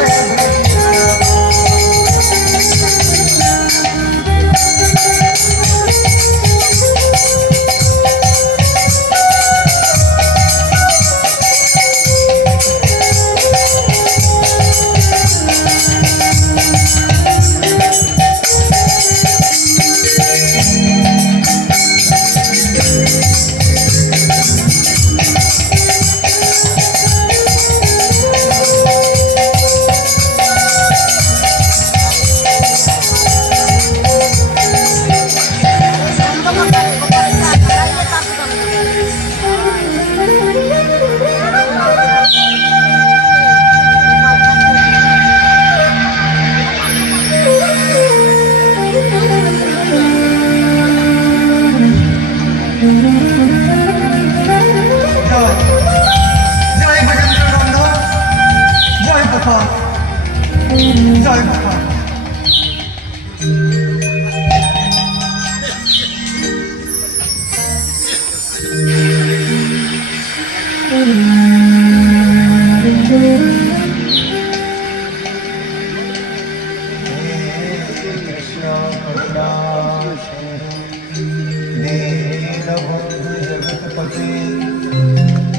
জয় ভজেন্দ্র নন্দন, জয় গোপাল, জয় গোপাল। কৃষ্ণ করুণা দীনবন্ধু জগৎপতি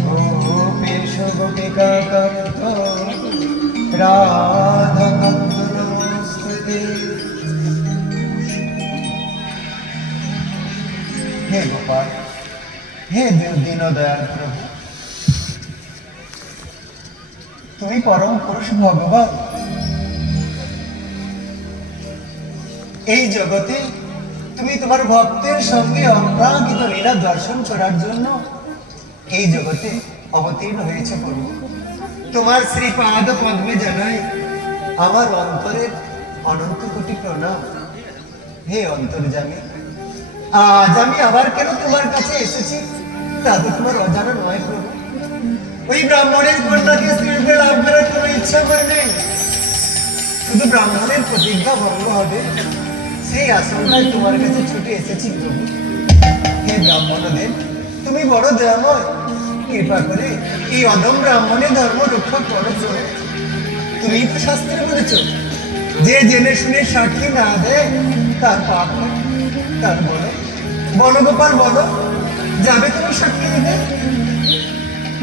গোপেশ গোপিকা কান্ত রাধা কান্ত নমস্তুতে। হে গোপাল, হে দীন দয়াল প্রভু, তুমি পরম পুরুষ ভগবান। এই জগতে তুমি তোমার ভক্তের সঙ্গে অপ্রাকৃত লীলা দর্শন করার জন্য এই জগতে অবতীর্ণ হয়েছে প্রভু। তোমার শ্রীপাদ পদ্মে জানাই আমার অন্তরের অনন্ত কোটি প্রণাম। হে অন্তর্যামী, আজ আমি আবার কেন তোমার কাছে এসেছি তা তো তোমার অজানা নয় প্রভু। ওই ব্রাহ্মণের কন্যাকে স্ত্রীরূপে লাভ করার কোনো ইচ্ছা আমার নেই, শুধু ব্রাহ্মণের প্রতিজ্ঞা ভঙ্গ হবে সেই আশঙ্কায় তোমার কাছে ছুটে এসেছি প্রভু। হে ব্রাহ্মণদের, তুমি বড় দয়াময়, কৃপা করে এই অধম ব্রাহ্মণের ধর্ম রক্ষা করো প্রভু। তুমি তো শাস্ত্রে বলেছ, যে জেনে শুনে সাক্ষী না দেয় তার পাপ হয়। তার বলো, বলো গোপাল বলো, যাবে তুমি সাক্ষী দিতে?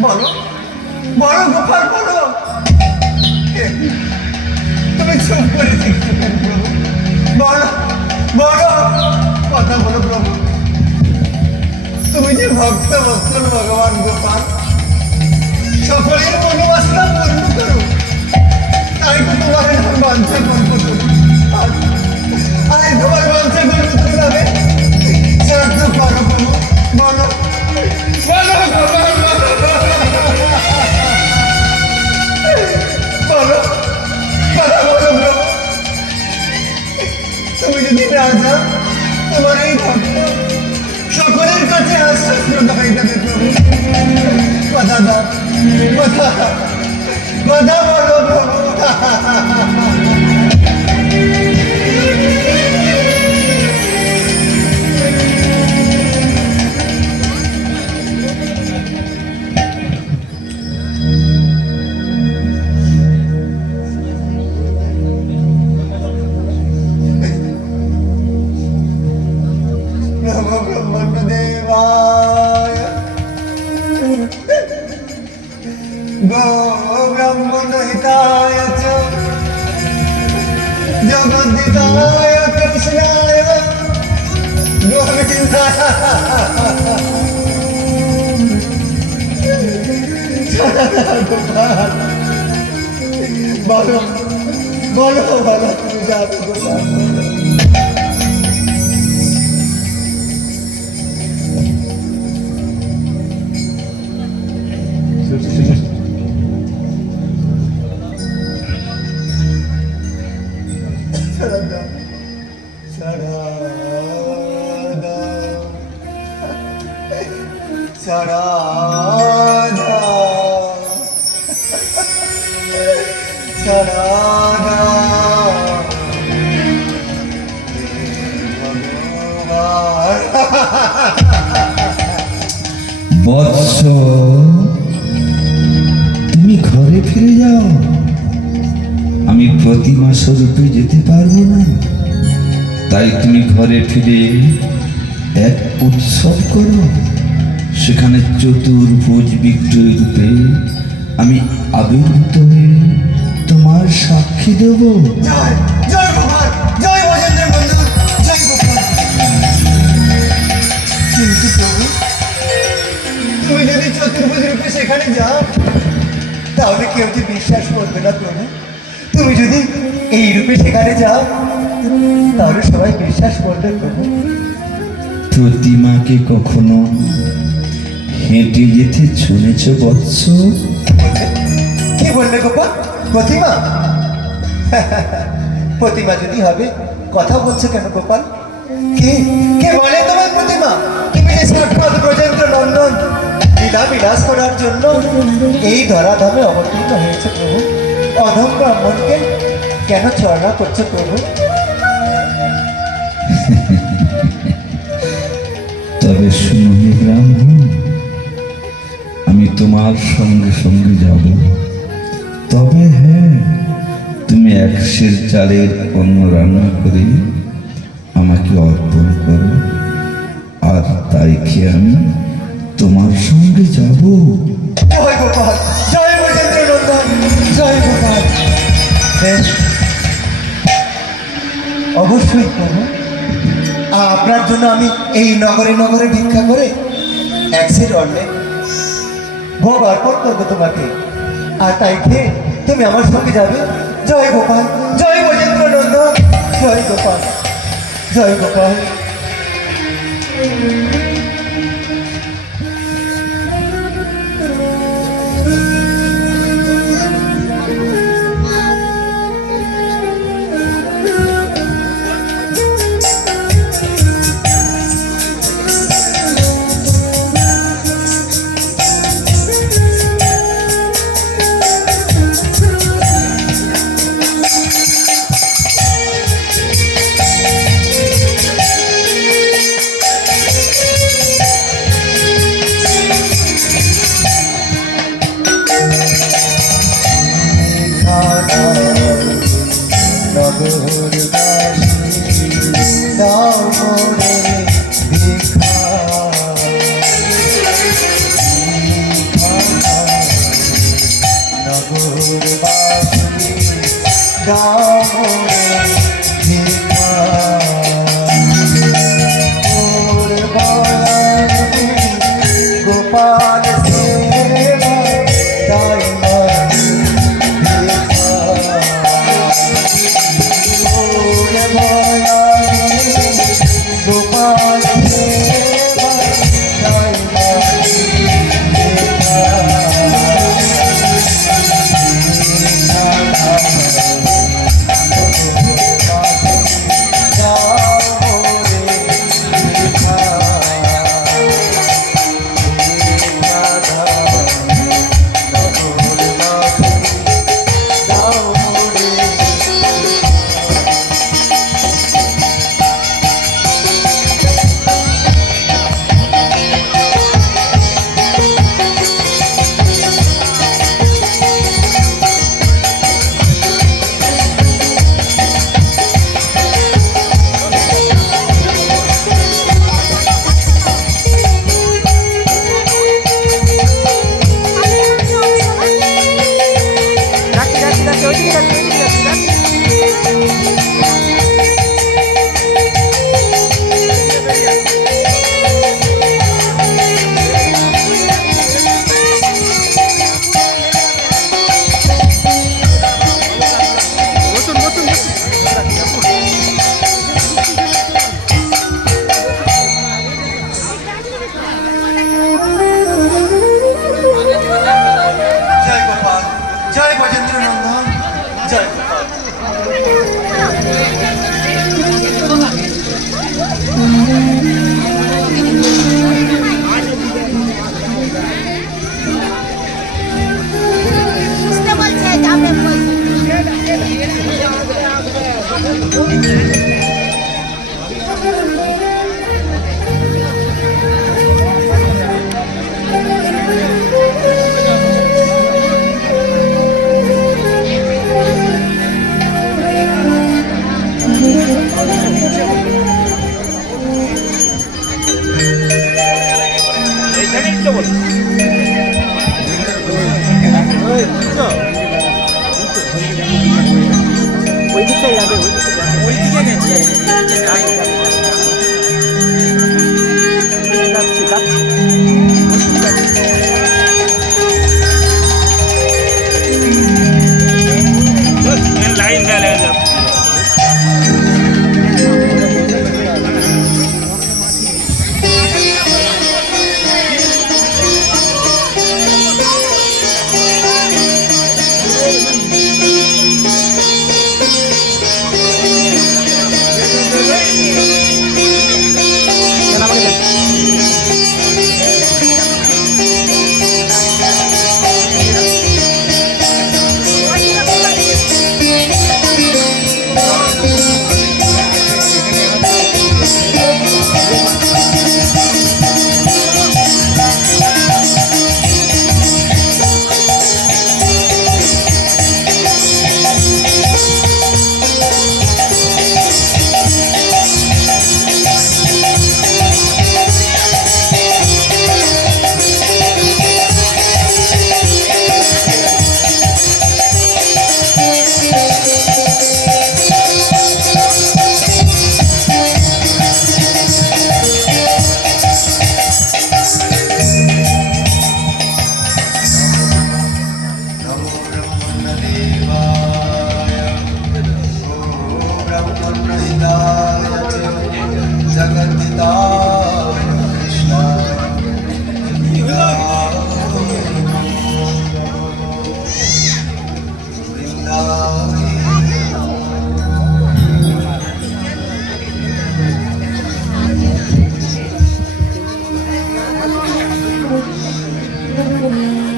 বলো বলো গোপাল বলো। তুমি চুপ করে দেখতে পারো। ভক্ত বৎসল ভগবান গোপাল সকলের মনোবাসনা পূর্ণ করো, তাই তো তোমার এখন বাঞ্ছা করব আর তোমার বাঞ্ছা করব কিভাবে? সাহায্য করো প্রভু, বলো বলো গোপাল, বলো কথা বলো প্রভু। তুমি যদি না যাও তোমার এই ভক্ত সকলের কাছে আশ্বাস হয়ে যাবে প্রভু। কথা দাও, কথা কথা বলো প্রভু। নমো ব্রহ্মণ্য দেবায়, গো ব্রাহ্মণ হিতায় চ জগদ্দিতায় কৃষ্ণায় গোবিন্দায়। বলো বলো বলো তুমি যাবে গোপাল। বৎস, তুমি ঘরে ফিরে যাও, আমি প্রতিমা স্বরূপে যেতে পারবো না। তাই তুমি ঘরে ফিরে এক উৎসব করো, সেখানে চতুর্ভুজ বিগ্রহ রূপে আমি আবির্ভূত হয়ে তোমার সাক্ষী দেব। জয় জয় গোপাল, জয় মহেন্দ্র বন্ধু, জয় গোপাল। কিন্তু প্রভু, তুমি যদি চতুর্ভুজ রূপে সেখানে যাও তাহলে কেউ যে বিশ্বাস করবে না প্রভু। তুমি যদি এই রূপে সেখানে যাও তাহলে সবাই বিশ্বাস করবে প্রভু। প্রতিমাকে কখনো হেঁটে যেতে শুনেছ বৎস? কি বললে গোপাল? প্রতিমা? প্রতিমা যদি হবে, কথা বলছে কেন গোপাল? কে কে বলে তোমার প্রতিমা? তুমি যে সাক্ষাৎ ব্রজেন্দ্র নন্দন লীলা বিলাস করার জন্য এই ধরাধামে অবতীর্ণ হয়েছে প্রভু। অধম ব্রাহ্মণকে কেন চর্ণা করছে প্রভু? তবে শুনো হে ব্রাহ্মণ, আমি তোমার সঙ্গে সঙ্গে যাব। তবে হ্যাঁ, তুমি 1 সের চালের অন্ন রান্না করে আমাকে অর্পণ করো, আর তাই খেয়ে আমি তোমার সঙ্গে যাব। জয় গোপাল, জয় ব্রজেন্দ্র নন্দন, জয় গোপাল। বেশ, অবশ্যই প্রভু, আপনার জন্য আমি এই নগরে নগরে ভিক্ষা করে 1 সের অন্নে ভোগ অর্পণ করবো তোমাকে, আর তাই খেয়ে তুমি আমার সঙ্গে যাবে। জয় গোপাল, জয় ব্রজেন্দ্র নন্দন, জয় গোপাল, জয় গোপাল।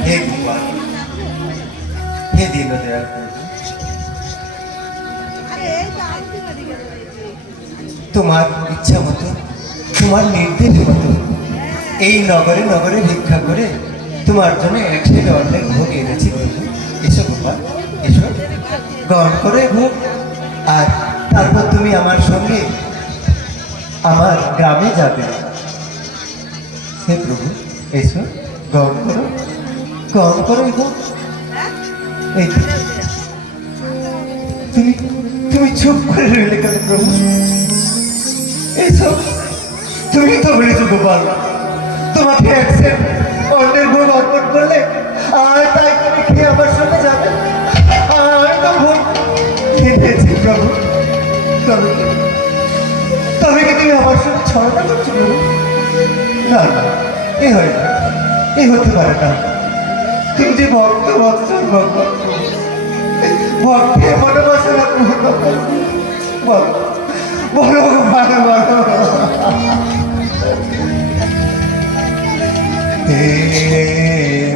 হে গোপাল, হে দীনদয়াল প্রভু, তোমার ইচ্ছা মতো, তোমার নির্দেশ মতো এই নগরে নগরে ভিক্ষা করে তোমার জন্য এক সাইডে অনেক ভোগ এনেছি প্রভু। এসো গোপাল, এসো, গ্রহণ করে ভোগ। আর তারপর তুমি আমার সঙ্গে আমার গ্রামে যাবে। হে প্রভু, এসো, গ্রহণ করো, গ্রহণ করো এই ভোগ। এই তো। তুমি তুমি চুপ করে রইলে কেন প্রভু? এইসব তুমি তো বলেছো গোপাল, তোমাকে একসেপ্ট অন্যের ভোগ অর্পণ করলে আর তাই তুমি খেয়ে আমার সঙ্গে যাবে। আর তো ভোগ খেয়েছি প্রভু। তবে তবে কি তুমি আমার সঙ্গে ছড়াটা করছো প্রভু? না না, এ হয় না, এ হতে পারে না। তুমি যে ভক্ত বৎসল ভগবান, ভক্তে মনোবাসনা পূর্ণ করো। বলো বলো ভালো বলো। হে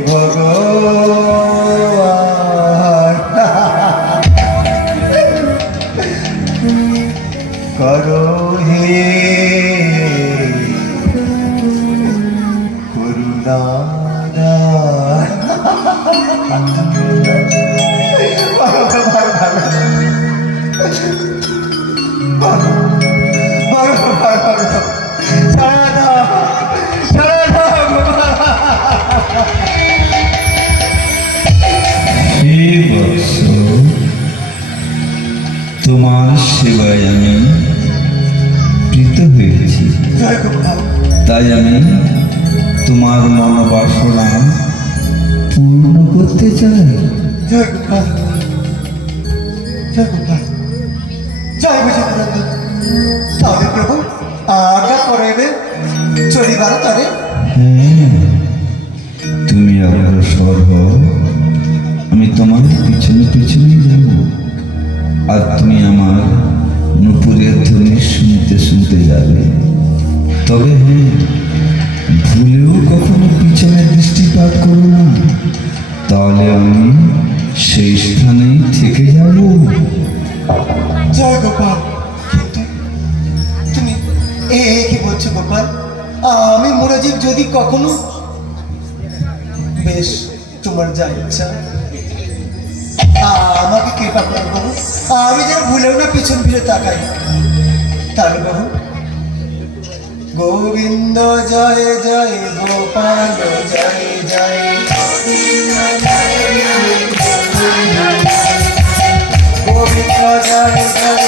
ভগবান, করো হে করুণা। হে বৎস, তোমার সেবায় আমি প্রীত হয়েছি, তাই আমি তোমার মনোবাসনা পূর্ণ করতে চাই। জয় গোপাল, জয় গোপাল, জয় বিজয়নন্দ। তাহলে প্রভু আজ্ঞা করেবে চলিবার তরে। হ্যাঁ, তুমি অগ্রসর হও, আমি তোমার পিছনে পিছনে যাব। আর তুমি আমার নুপুরের ধ্বনি শুনতে শুনতে যাবে। তবে হ্যাঁ, ভুলেও কখনো পিছনে দৃষ্টিপাত করো না, তাহলে আমি সেই স্থানেই থেকে যাব। জয় গোপাল। কি বলছো গোপাল? আমি মুরজিব যদি কখনো, বেশ তোমার যা ইচ্ছা, আমাকে কৃপা করো বাবু, আমি যেন ভুলেও না পিছন ফিরে তাকাই। তাহলে বাবু, গোবিন্দ জয় জয় গোপাল জয় জয়, গোবিন্দ জয় জয় গোপাল, গোবিন্দ জয় জয়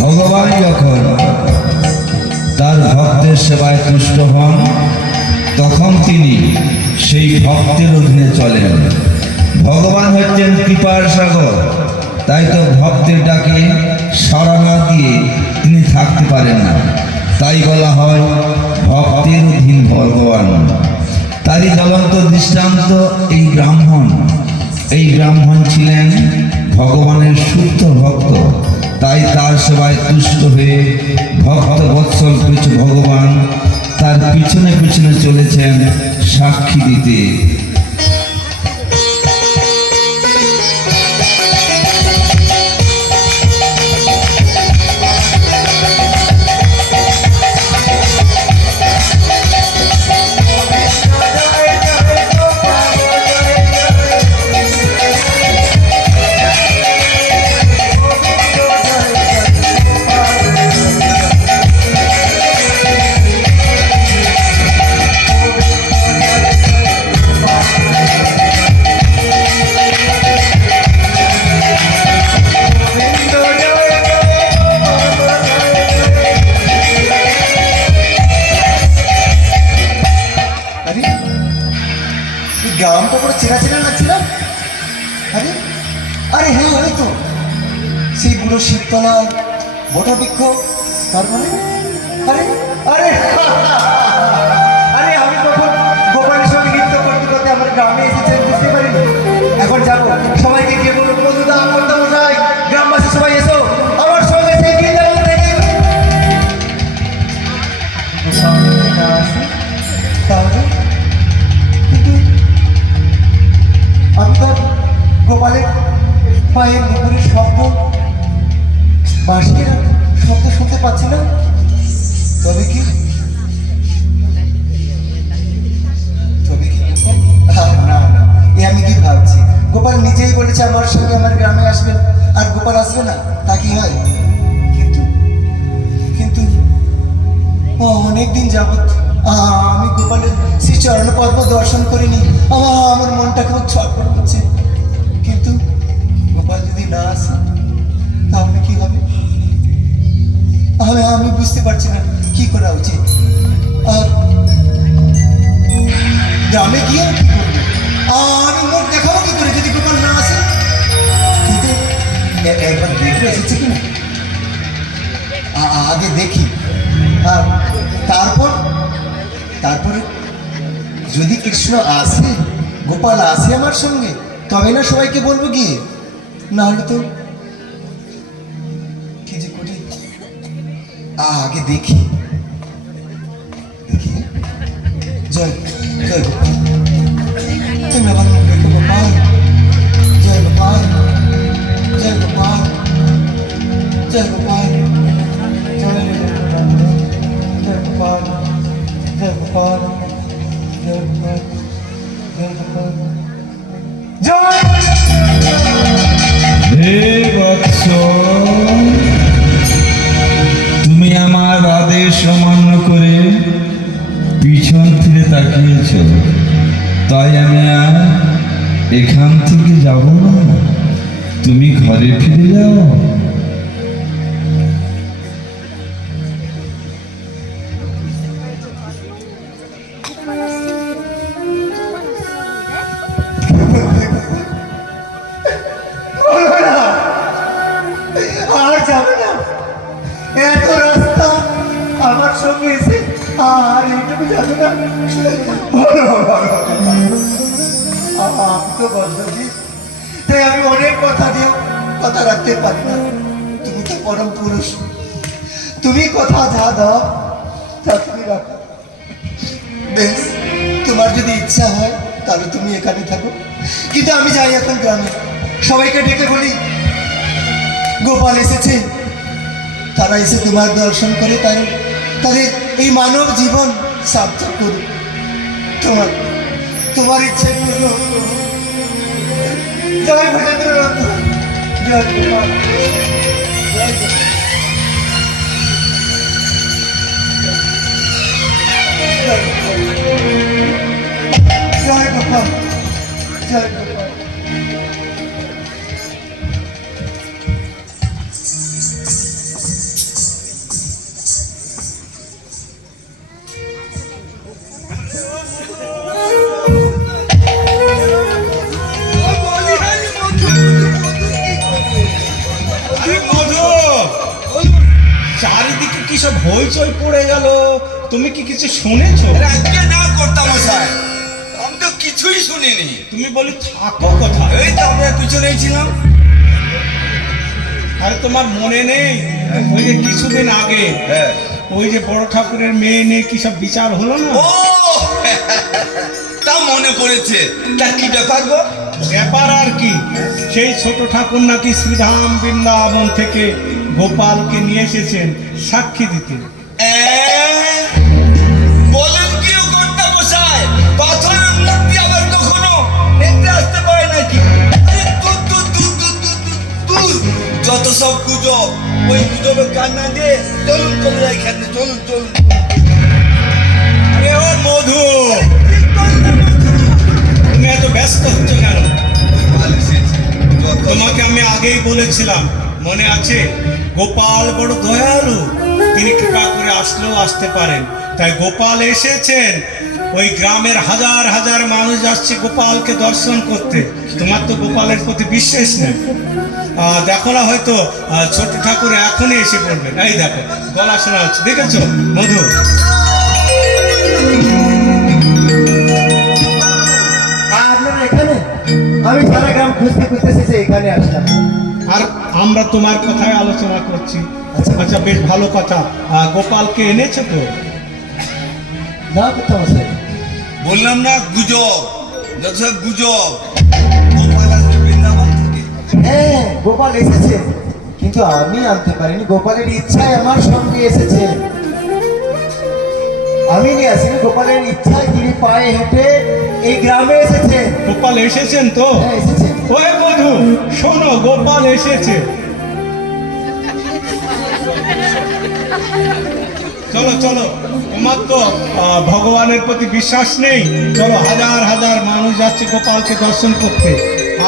ভগবান যখন তার ভক্তের সেবায় তুষ্ট হন, তখন তিনি সেই ভক্তের অধীনে চলেন। ভগবান হচ্ছেন কৃপার সাগর, তাই তো ভক্তের ডাকে সাড়া না দিয়ে তিনি থাকতে পারেন না। তাই বলা হয় ভক্তের অধীন ভগবান। তারই জ্বলন্ত দৃষ্টান্ত এই ব্রাহ্মণ। এই ব্রাহ্মণ ছিলেন ভগবানের শুদ্ধ ভক্ত, তাই তার সেবায় তুষ্ট হয়ে ভক্ত বৎসল কিছু ভগবান তার পিছনে পিছনে চলেছেন সাক্ষী দিতে। গ্রামটা পুরো চেনা চেনা লাগছে না? আরে আরে হ্যাঁ, ওই তো সেই বুড়ো শিবতলা বটবৃক্ষ, তার মানে আরে আরে আরে আমি কখন গোপালের সঙ্গে নৃত্য করতে করতে আমার গ্রামে এসেছে বুঝতে পারিনি। এখন যাবো, সবাইকে গিয়ে বলবো মধুদা মন্দামশাই, গ্রামবাসী সবাই এসো আমার সঙ্গে সেই বৃন্দাবন থেকে। তাহলে আমি তো গোপালের পায়ের নুপুরের শব্দ, বাঁশির শব্দ শুনতে পাচ্ছি না। তবে কি না না, এ আমি কি ভাবছি? গোপাল নিজেই বলেছে আমার সঙ্গে আমার গ্রামে আসবেন, আর গোপাল আসবে না তা কি হয়? কিন্তু কিন্তু অনেকদিন যাবৎ আমি গোপালের শ্রী চরণ পদ্ম দর্শন করিনি। আমার মনটা খুব ছটফট করছে। কিন্তু গোপাল যদি না আসে তাহলে কি হবে? আমি বুঝতে পারছি না কি করা উচিত। আর গ্রামে গিয়ে কি করবো? আমি মুখ দেখাবো কি করে যদি গোপাল না আসে? কিন্তু একবার দেখে এসেছে কিনা আগে দেখি, আর তারপরে যদি কৃষ্ণ আসে, গোপাল আসে আমার সঙ্গে, তবে না সবাইকে বলবো গিয়ে, না হলে তো কি যে করি। আগে দেখি দেখি। জয় জয় গোপাল, তুমি আমার মুখ দেখো গোপাল। জয় গোপাল, জয় গোপাল, জয় গোপাল, জয় গোপাল, জয় গোপাল, জয় গোপাল, জয় গোপাল, জয়। হে বৎস, তুমি আমার আদেশ অমান্য করে পিছন ফিরে তাকিয়েছ, তাই আমি আর এখান থেকে যাব না। তুমি ঘরে ফিরে যাও। জানো না? বলো, বলো। আমি তো বন্ধবী, তাই আমি অনেক কথা দিও কথা রাখতে পারি না। তুমি তো পরম পুরুষ, তুমি কথা যা দাও তা তুমি রাখো। বেশ, তোমার যদি ইচ্ছা হয় তাহলে তুমি এখানে থাকো, কিন্তু আমি যাই এখন গ্রামে। সবাইকে ডেকে বলি গোপাল এসেছে, তারা এসে তোমার দর্শন করে তাই তাদের এই মানব জীবন সার্থক করুক। তোমার তোমার ইচ্ছে পূর্ণ হোক। জয় ভজেন্দ্রনাথ, জয় গোপাল, জয় গোপাল। জয় গোপাল, জয় গোপাল। আরে মধু, চারিদিকে কি সব হইচই পড়ে গেল, তুমি কি কিছু শুনেছো? আজকে না করতাম মশাই, আমি তো কিছুই শুনিনি। তুমি বলি থাকো কোথায়? এই তো আমরা পিছনেই ছিলাম। আরে তোমার মনে নেই ওই যে কিছুদিন আগে হ্যাঁ। ওই যে বড় ঠাকুরের মেয়ে নিয়ে কি সব বিচার হলো না? ও তা মনে পড়েছে। তা কি ব্যাপার গো? ব্যাপার আর কি, সেই ছোট ঠাকুর নাকি শ্রীধাম বৃন্দাবন থেকে গোপালকে নিয়ে এসেছেন সাক্ষী দিতে। বলেন কি ও কর্তা মশাই? পাথরের মূর্তি আবার কখনো হেঁটে আসতে পারে নাকি? আরে দূর দূর দূর দূর দূর দূর দূর। যত সব গুজব, ওই গুজবে কান্না দিয়ে চলুন চলে যাই এখানে, চলুন চলুন। আরে ও মধু, তুমি এত ব্যস্ত হচ্ছ কেন? তোমাকে আমি আগেই বলেছিলাম, মনে আছে? গোপাল বড় দয়ালু, তিনি কৃপা করে আসলেও আসতে পারেন। তাই গোপাল এসেছেন, ওই গ্রামের হাজার হাজার মানুষ আসছে গোপালকে দর্শন করতে। তোমার তো গোপালের প্রতি বিশ্বাস নেই। দেখো না, হয়তো ছোট ঠাকুর এখনই এসে পড়বেন। এই দেখো গলা শোনা হচ্ছে, দেখেছো মধু? আপনারা এখানে? আমি সারা গ্রাম খুঁজতে খুঁজতে এসেছি, এখানে আসলাম। আর আমরা তোমার কথাই আলোচনা করছি। আচ্ছা, বেশ ভালো কথা। গোপালকে এনেছো তো? না কোথাও আছে? বললাম না গুজব, যত সব গুজব। গোপাল আসবে বৃন্দাবন থেকে। হ্যাঁ, গোপাল এসেছে, কিন্তু আমি আনতে পারিনি। গোপালের ইচ্ছায় আমার সঙ্গে এসেছে, আমি নিয়ে আসিনি। গোপালের ইচ্ছায় তিনি পায়ে হেঁটে এই গ্রামে এসেছে। গোপাল এসেছেন তো? হ্যাঁ, এসেছে। ওই বধু, শোনো, গোপাল এসেছে। চলো চলো, তোমার তো ভগবানের প্রতি বিশ্বাস নেই। চলো, হাজার হাজার মানুষ যাচ্ছে গোপালকে দর্শন করতে,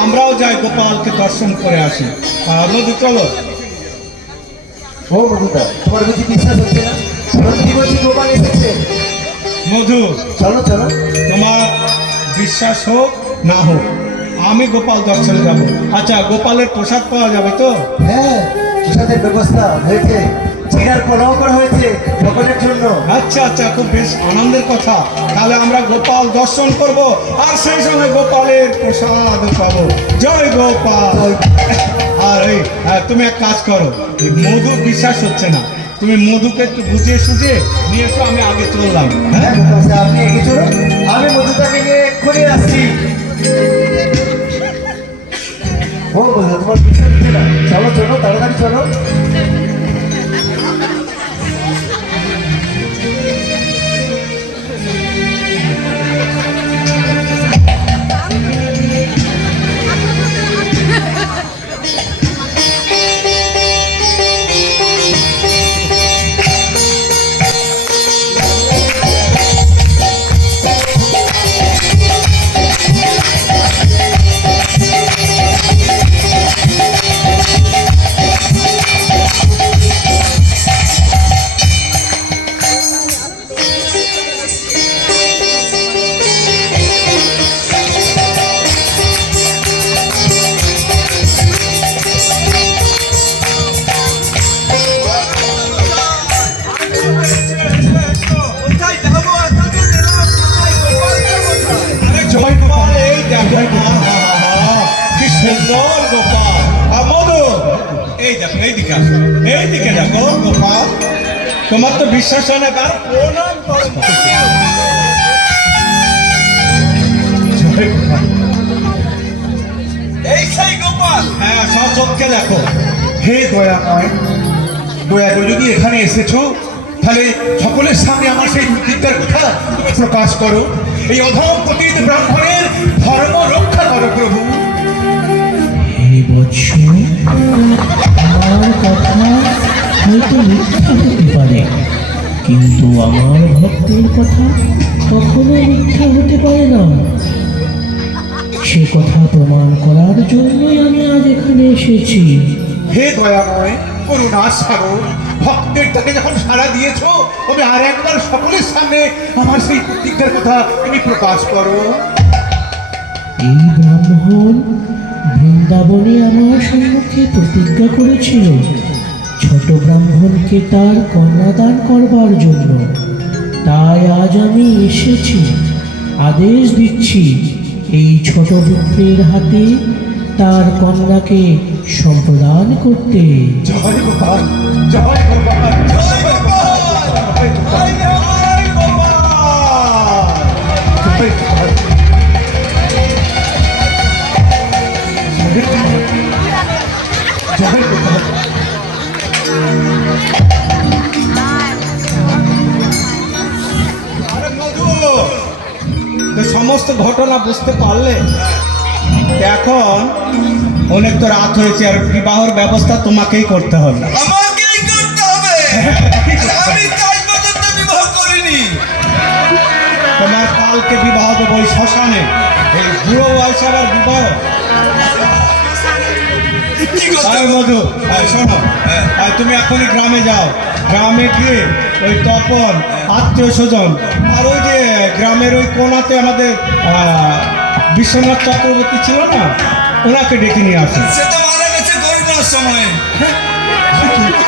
আমরাও যাই গোপালকে দর্শন করে আসি। মধু চলো। ও মধুদা, তোমার বুঝি বিশ্বাস হচ্ছে না? সত্যি বলছি, গোপাল এসেছে। মধু, চলো চলো। তোমার বিশ্বাস হোক না হোক, আমি গোপাল দর্শনে যাব। আচ্ছা, গোপালের প্রসাদ পাওয়া যাবে তো? হ্যাঁ, প্রসাদের ব্যবস্থা হয়েছে, চিরার পোলাও করা হয়েছে সকলের জন্য। আচ্ছা আচ্ছা, খুব বেশ আনন্দের কথা। তাহলে আমরা গোপাল দর্শন করব, আর সেই সময় গোপালের প্রসাদ পাবো। জয় গোপাল। আর এই তুমি এক কাজ করো, এই মধু বিশ্বাস হচ্ছে না, তুমি মধুকে একটু বুঝিয়ে সুঝিয়ে নিয়ে এসো, আমি আগে চললাম। হ্যাঁ গোপাল স্যার, আপনি এগিয়ে চলুন, আমি মধুটাকে নিয়ে এক্ষুনি আসছি। ও মধু, তোমার বিশ্বাস হচ্ছে না? চলো চলো, তাড়াতাড়ি চলো। সুন্দর গোপাল। মধু, এই দেখো, এইদিকে আসো, এইদিকে দেখো গোপাল, তোমার তো বিশ্বাস হয় না, কারণ প্রণাম করো। জয় গোপাল। এই সেই গোপাল। হ্যাঁ, সচক্ষে দেখো। হে দয়াময়, দয়া করে যদি এখানে এসেছো তাহলে সকলের সামনে আমার সেই প্রতিজ্ঞার কথা তুমি প্রকাশ করো। এই অধম পতিত ব্রাহ্মণের ধর্ম রক্ষা করো প্রভু। হে বৎস, আমার কথা হয়তো মিথ্যা হতে পারে, কিন্তু আমার ভক্তের কথা কখনো মিথ্যা হতে পারে না। সে কথা প্রমাণ করার জন্যই আমি আজ এখানে এসেছি। হে দয়াময়, করুণা সাগর, ভক্তের তাকে যখন সাড়া দিয়েছো তবে আর একবার সকলের সামনে আমার সেই প্রতিজ্ঞার কথা তুমি প্রকাশ করো। এই ব্রাহ্মণ বৃন্দাবনে আমার সম্মুখে প্রতিজ্ঞা করেছিল ছোট ব্রাহ্মণকে তার কন্যাদান করবার জন্য। তাই আজ আমি এসেছি, আদেশ দিচ্ছি এই ছোট পুত্রের হাতে তার কন্যাকে সম্প্রদান করতে। জয় গোপাল, জয় গোপাল, জয় গোপাল, জয় গোপাল, জয় গোপাল, জয় গোপাল, জয় গোপাল। আরে মধু, তো সমস্ত ঘটনা বুঝতে পারলে? এখন অনেক তো রাত হয়েছে, আর বিবাহের ব্যবস্থা তোমাকেই করতে হবে। আমাকেই করতে হবে। আর আমি তাই পর্যন্ত বিবাহ করিনি। তোমার কালকে বিবাহ দেবো ওই শ্মশানে। এই বুড়ো বয়সে আবার বিবাহ? কি করতে আরে হবে? মধু, শোনো, তুমি এখনই গ্রামে যাও। গ্রামে গিয়ে ওই তপন, আত্মীয় স্বজন, আর ওই যে গ্রামের ওই কোনাতে আমাদের বিশ্বনাথ চক্রবর্তী ছিল না, ওনাকে ডেকে নিয়ে আসো। সে তো মারা গেছে করোনার সময়।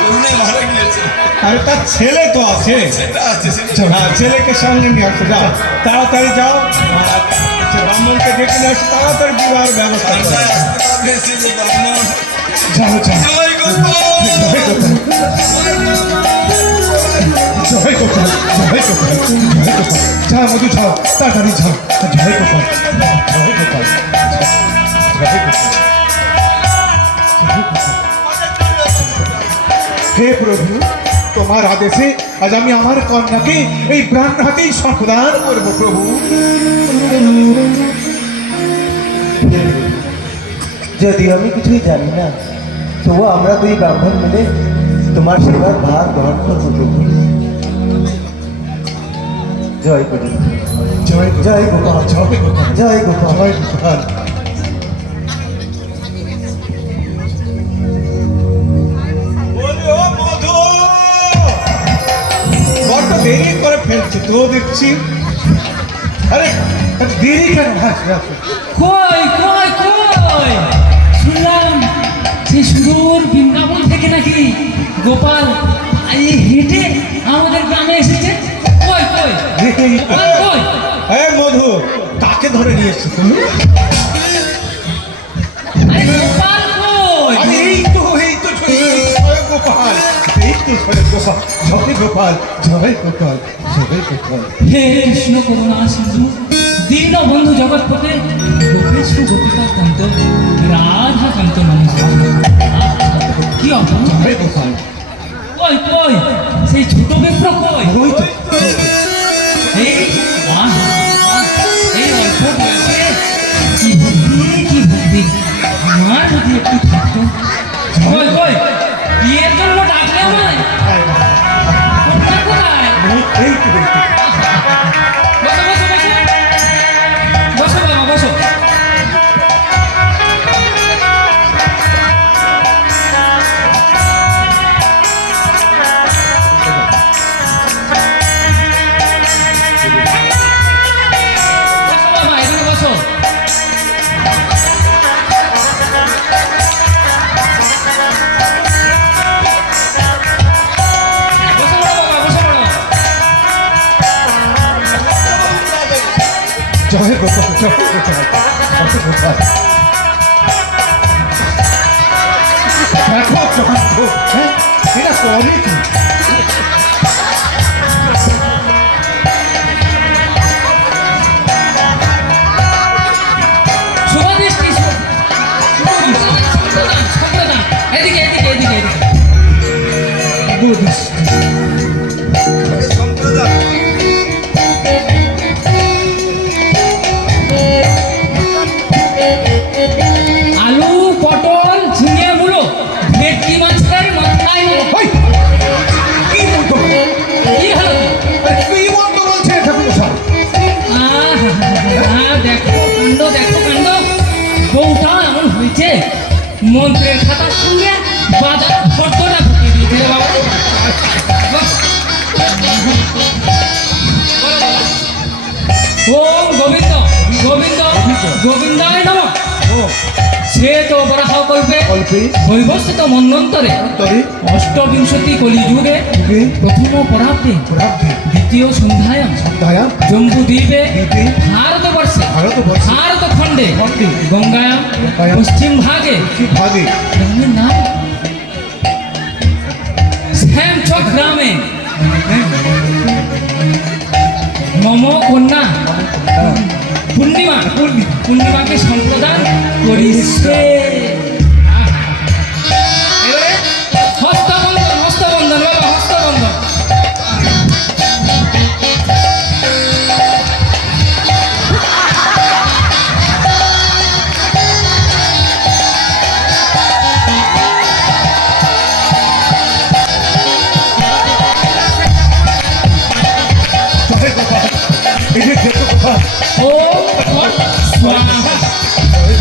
করোনায় মারা গিয়েছে। আরে তার ছেলে তো আছে। সেটা আছে, সেটা। হ্যাঁ, ছেলেকে সঙ্গে নিয়ে আসো, যাও তাড়াতাড়ি যাও। আর সে ব্রাহ্মণকে ডেকে নিয়ে আসো, তাড়াতাড়ি বিবাহের ব্যবস্থা করো। ঠান্ডায় আসতে পারবে সে যে ব্রাহ্মণ। যাও যাও, জয় গোপাল। জয় গোপাল, জয় গোপাল, জয় গোপাল, জয় গোপাল। যাও মধু, যাও তাড়াতাড়ি যাও। জয় গোপাল, জয় গোপাল, জয় গোপাল, জয় গোপাল। হে প্রভু, তোমার আদেশে আজ আমি আমার কন্যাকে এই প্রাণ হাতেই সম্প্রদান করব প্রভু। যদিও আমি কিছুই জানি না, তবু আমরা দুই ব্রাহ্মণ মিলে তোমার সেবার ভার গ্রহণ করবো প্রভু। জয় গুরু, জয় জয় গোপাল, জয় গোপাল, জয় গোপাল। জয় গোপাল। বলি, ও মধু, বড্ড দেরি করে ফেলছে তো দেখছি। আরে আরে দেরি কেন? আসো, আসো। কই কই কই, শুনলাম সেই সুদূর বৃন্দাবন থেকে নাকি গোপাল এই হেঁটে আমাদের গ্রামে এসেছে। কই কই এই তো, কই কই? এ মধু, কাকে ধরে নিয়ে এসছো তুমি? আরে গোপাল কই? আরে এই তো জয় গোপাল, এই তো জয় গোপাল, জয় গোপাল, জয় গোপাল, জয় গোপাল। হে কৃষ্ণ করুণা সিন্ধু দীন বন্ধু জগৎপতে গোপেশ গোপিকা কান্ত রাধা কান্ত নমস্কার। কি অপূর্ব! জয় গোপাল। কই কই সেই ছোট বিপ্র কই? ওই তো, এই আহা, এই অল্প বয়সে কি ভক্তি! আমার যদি একটু থাকতো। কই কই বিয়ের জন্য ডাকলে আমায়? কোথায় কোথায়? এই তো, এই তো। বসো বসো বসো বসো বাবা বসো। বসো বাবা, এখানে বসো। বসো বাবা, বসো বাবা। জয় গোপাল, জয় গোপাল, জয় গোপাল। দেখো চন্দ্র, হ্যাঁ এটা করে কি? শুভদৃষ্টি, সম্প্রদান, এদিকে এদিকে এদিকে এদিকে। সম্প্রদায় আলু, পটল, ঝিঙে, মূলো, ভেটকি মাছের মাথায় নেই। ওই, কি বলতো? কি হলো? কি বলতো বলছে ঠাকুরমশাই? দেখো কাণ্ড, দেখো কাণ্ড। বউটা এমন হয়েছে, মন্ত্রের খাতার সঙ্গে বাজার ফটোটা ঢুকিয়ে দিয়েছে রে বাবা। ওম গোবিন্দ গোবিন্দ গোবিন্দায় নমঃ। সে তো বরাহ কল্পে কল্পে বৈবস্তিত মন্বন্তরে তরে অষ্টবিংশতি কলিযুগে যুগে প্রথম পরাব্দে প্রাপ্তি দ্বিতীয় সন্ধ্যায়াম দয়া জম্বুদ্বীপে দ্বীপে ভারতবর্ষে ভারতবর্ষে ভারতখণ্ডে খণ্ডে গঙ্গায়াম গঙ্গায়াম পশ্চিম ভাগে কি ভাগে গ্রামের নাম শ্যামচক গ্রামে মম কন্যা পূর্ণিমা পূর্ণিমাকে সম্প্রদান করিছে। এবারে হস্তবন্ধন, হস্তবন্ধন বাবা, হস্তবন্ধন। এই যে দেখো কথা ওম তৎ স্বাহা।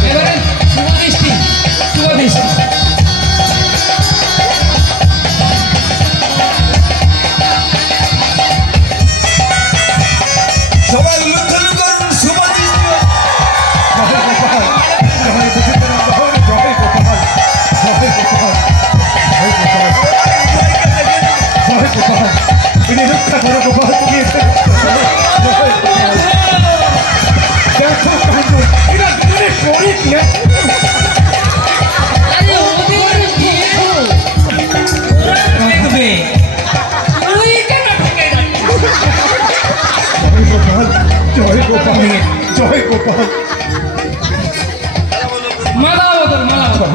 এবারে শুভদৃষ্টি, শুভদৃষ্টি। সবাই উল্লেখ করুন শুভদৃষ্টি। রক্ষা করো গোপাল, তুমি এসে দেখো এটা তুমি করে কি? আরে ওদের বিয়ে ওরা দেখবে, তুই কেন ঠকে যাচ্ছিস? জয় গোপাল, জয় গোপাল, মালা বদল, মালা বদল।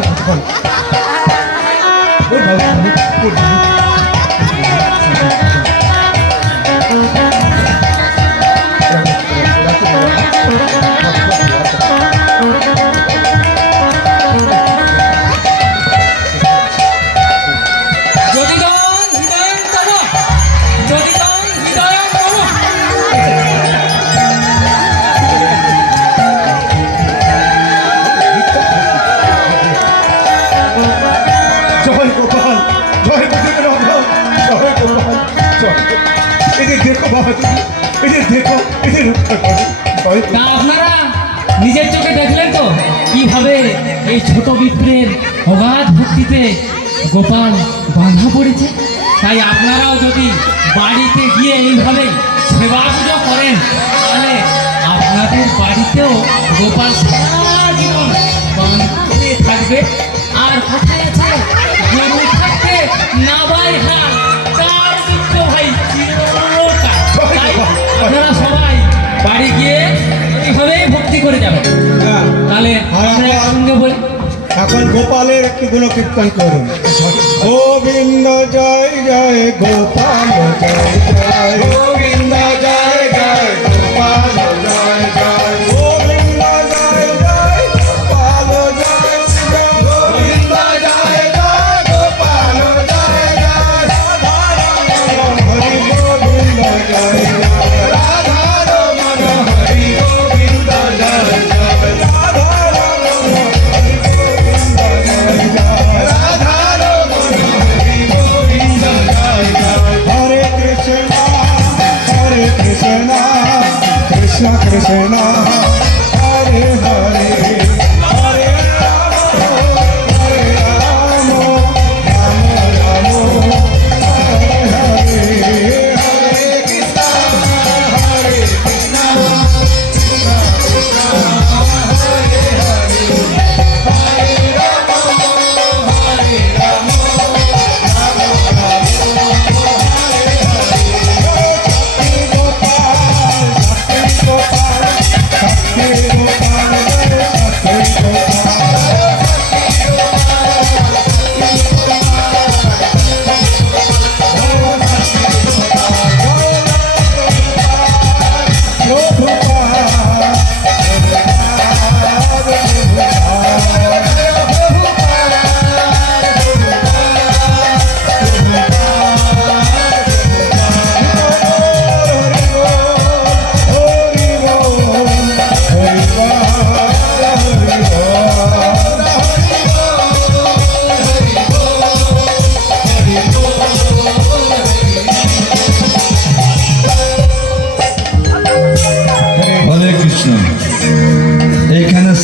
যদিদং হৃদয়ং তব, যদিদং হৃদয়ং মম। জয় গোপাল, জয় গোবিন্দ, জয় গোপাল, জয়। এই যে দেখো বাবা, এই যে দেখো, এই যে রক্ষা করো, জয় তা আপনারা নিজের চোখে দেখলেন তো কিভাবে এই ছোট বিপ্রের অগাধ ভক্তিতে গোপাল বাঁধা পড়েছে। তাই আপনারাও যদি বাড়িতে গিয়ে এইভাবে সেবা পুজো করেন, তাহলে আপনাদের বাড়িতেও গোপাল সারা জীবন বাঁধতে থাকবে। আর কথায় আছে, গরু থাকতে নাবাই হাল, তার দুঃখ ভাই চিরকাল। তাই আপনারা সবাই বাড়ি গিয়ে এইভাবে ভক্তি করে যাবেন। তাহলে আমরা একসঙ্গে বলি, এখন গোপালের একটি গুণ কীর্তন করুন। গোবিন্দ জয় জয় গোপাল জয় জয়, গোবিন্দ জয় জয় গোপাল জয় জয়, গোবিন্দ জয় জয় গোপাল জয় জয়, গোবিন্দ জয় জয় গোপাল জয় জয়, হরি গোবিন্দ জয় জয়, রাধা রমণ হরি গোবিন্দ জয় জয়, রাধা রমণ হরে কৃষ্ণ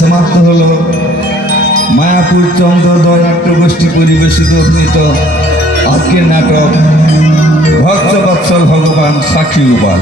সমাপ্ত হলো মায়াপুর চন্দ্রোদয় নাট্যগোষ্ঠী পরিবেশিত অভিনীত আজকের নাটক ভক্তবৎসল ভগবান সাক্ষী গোপাল।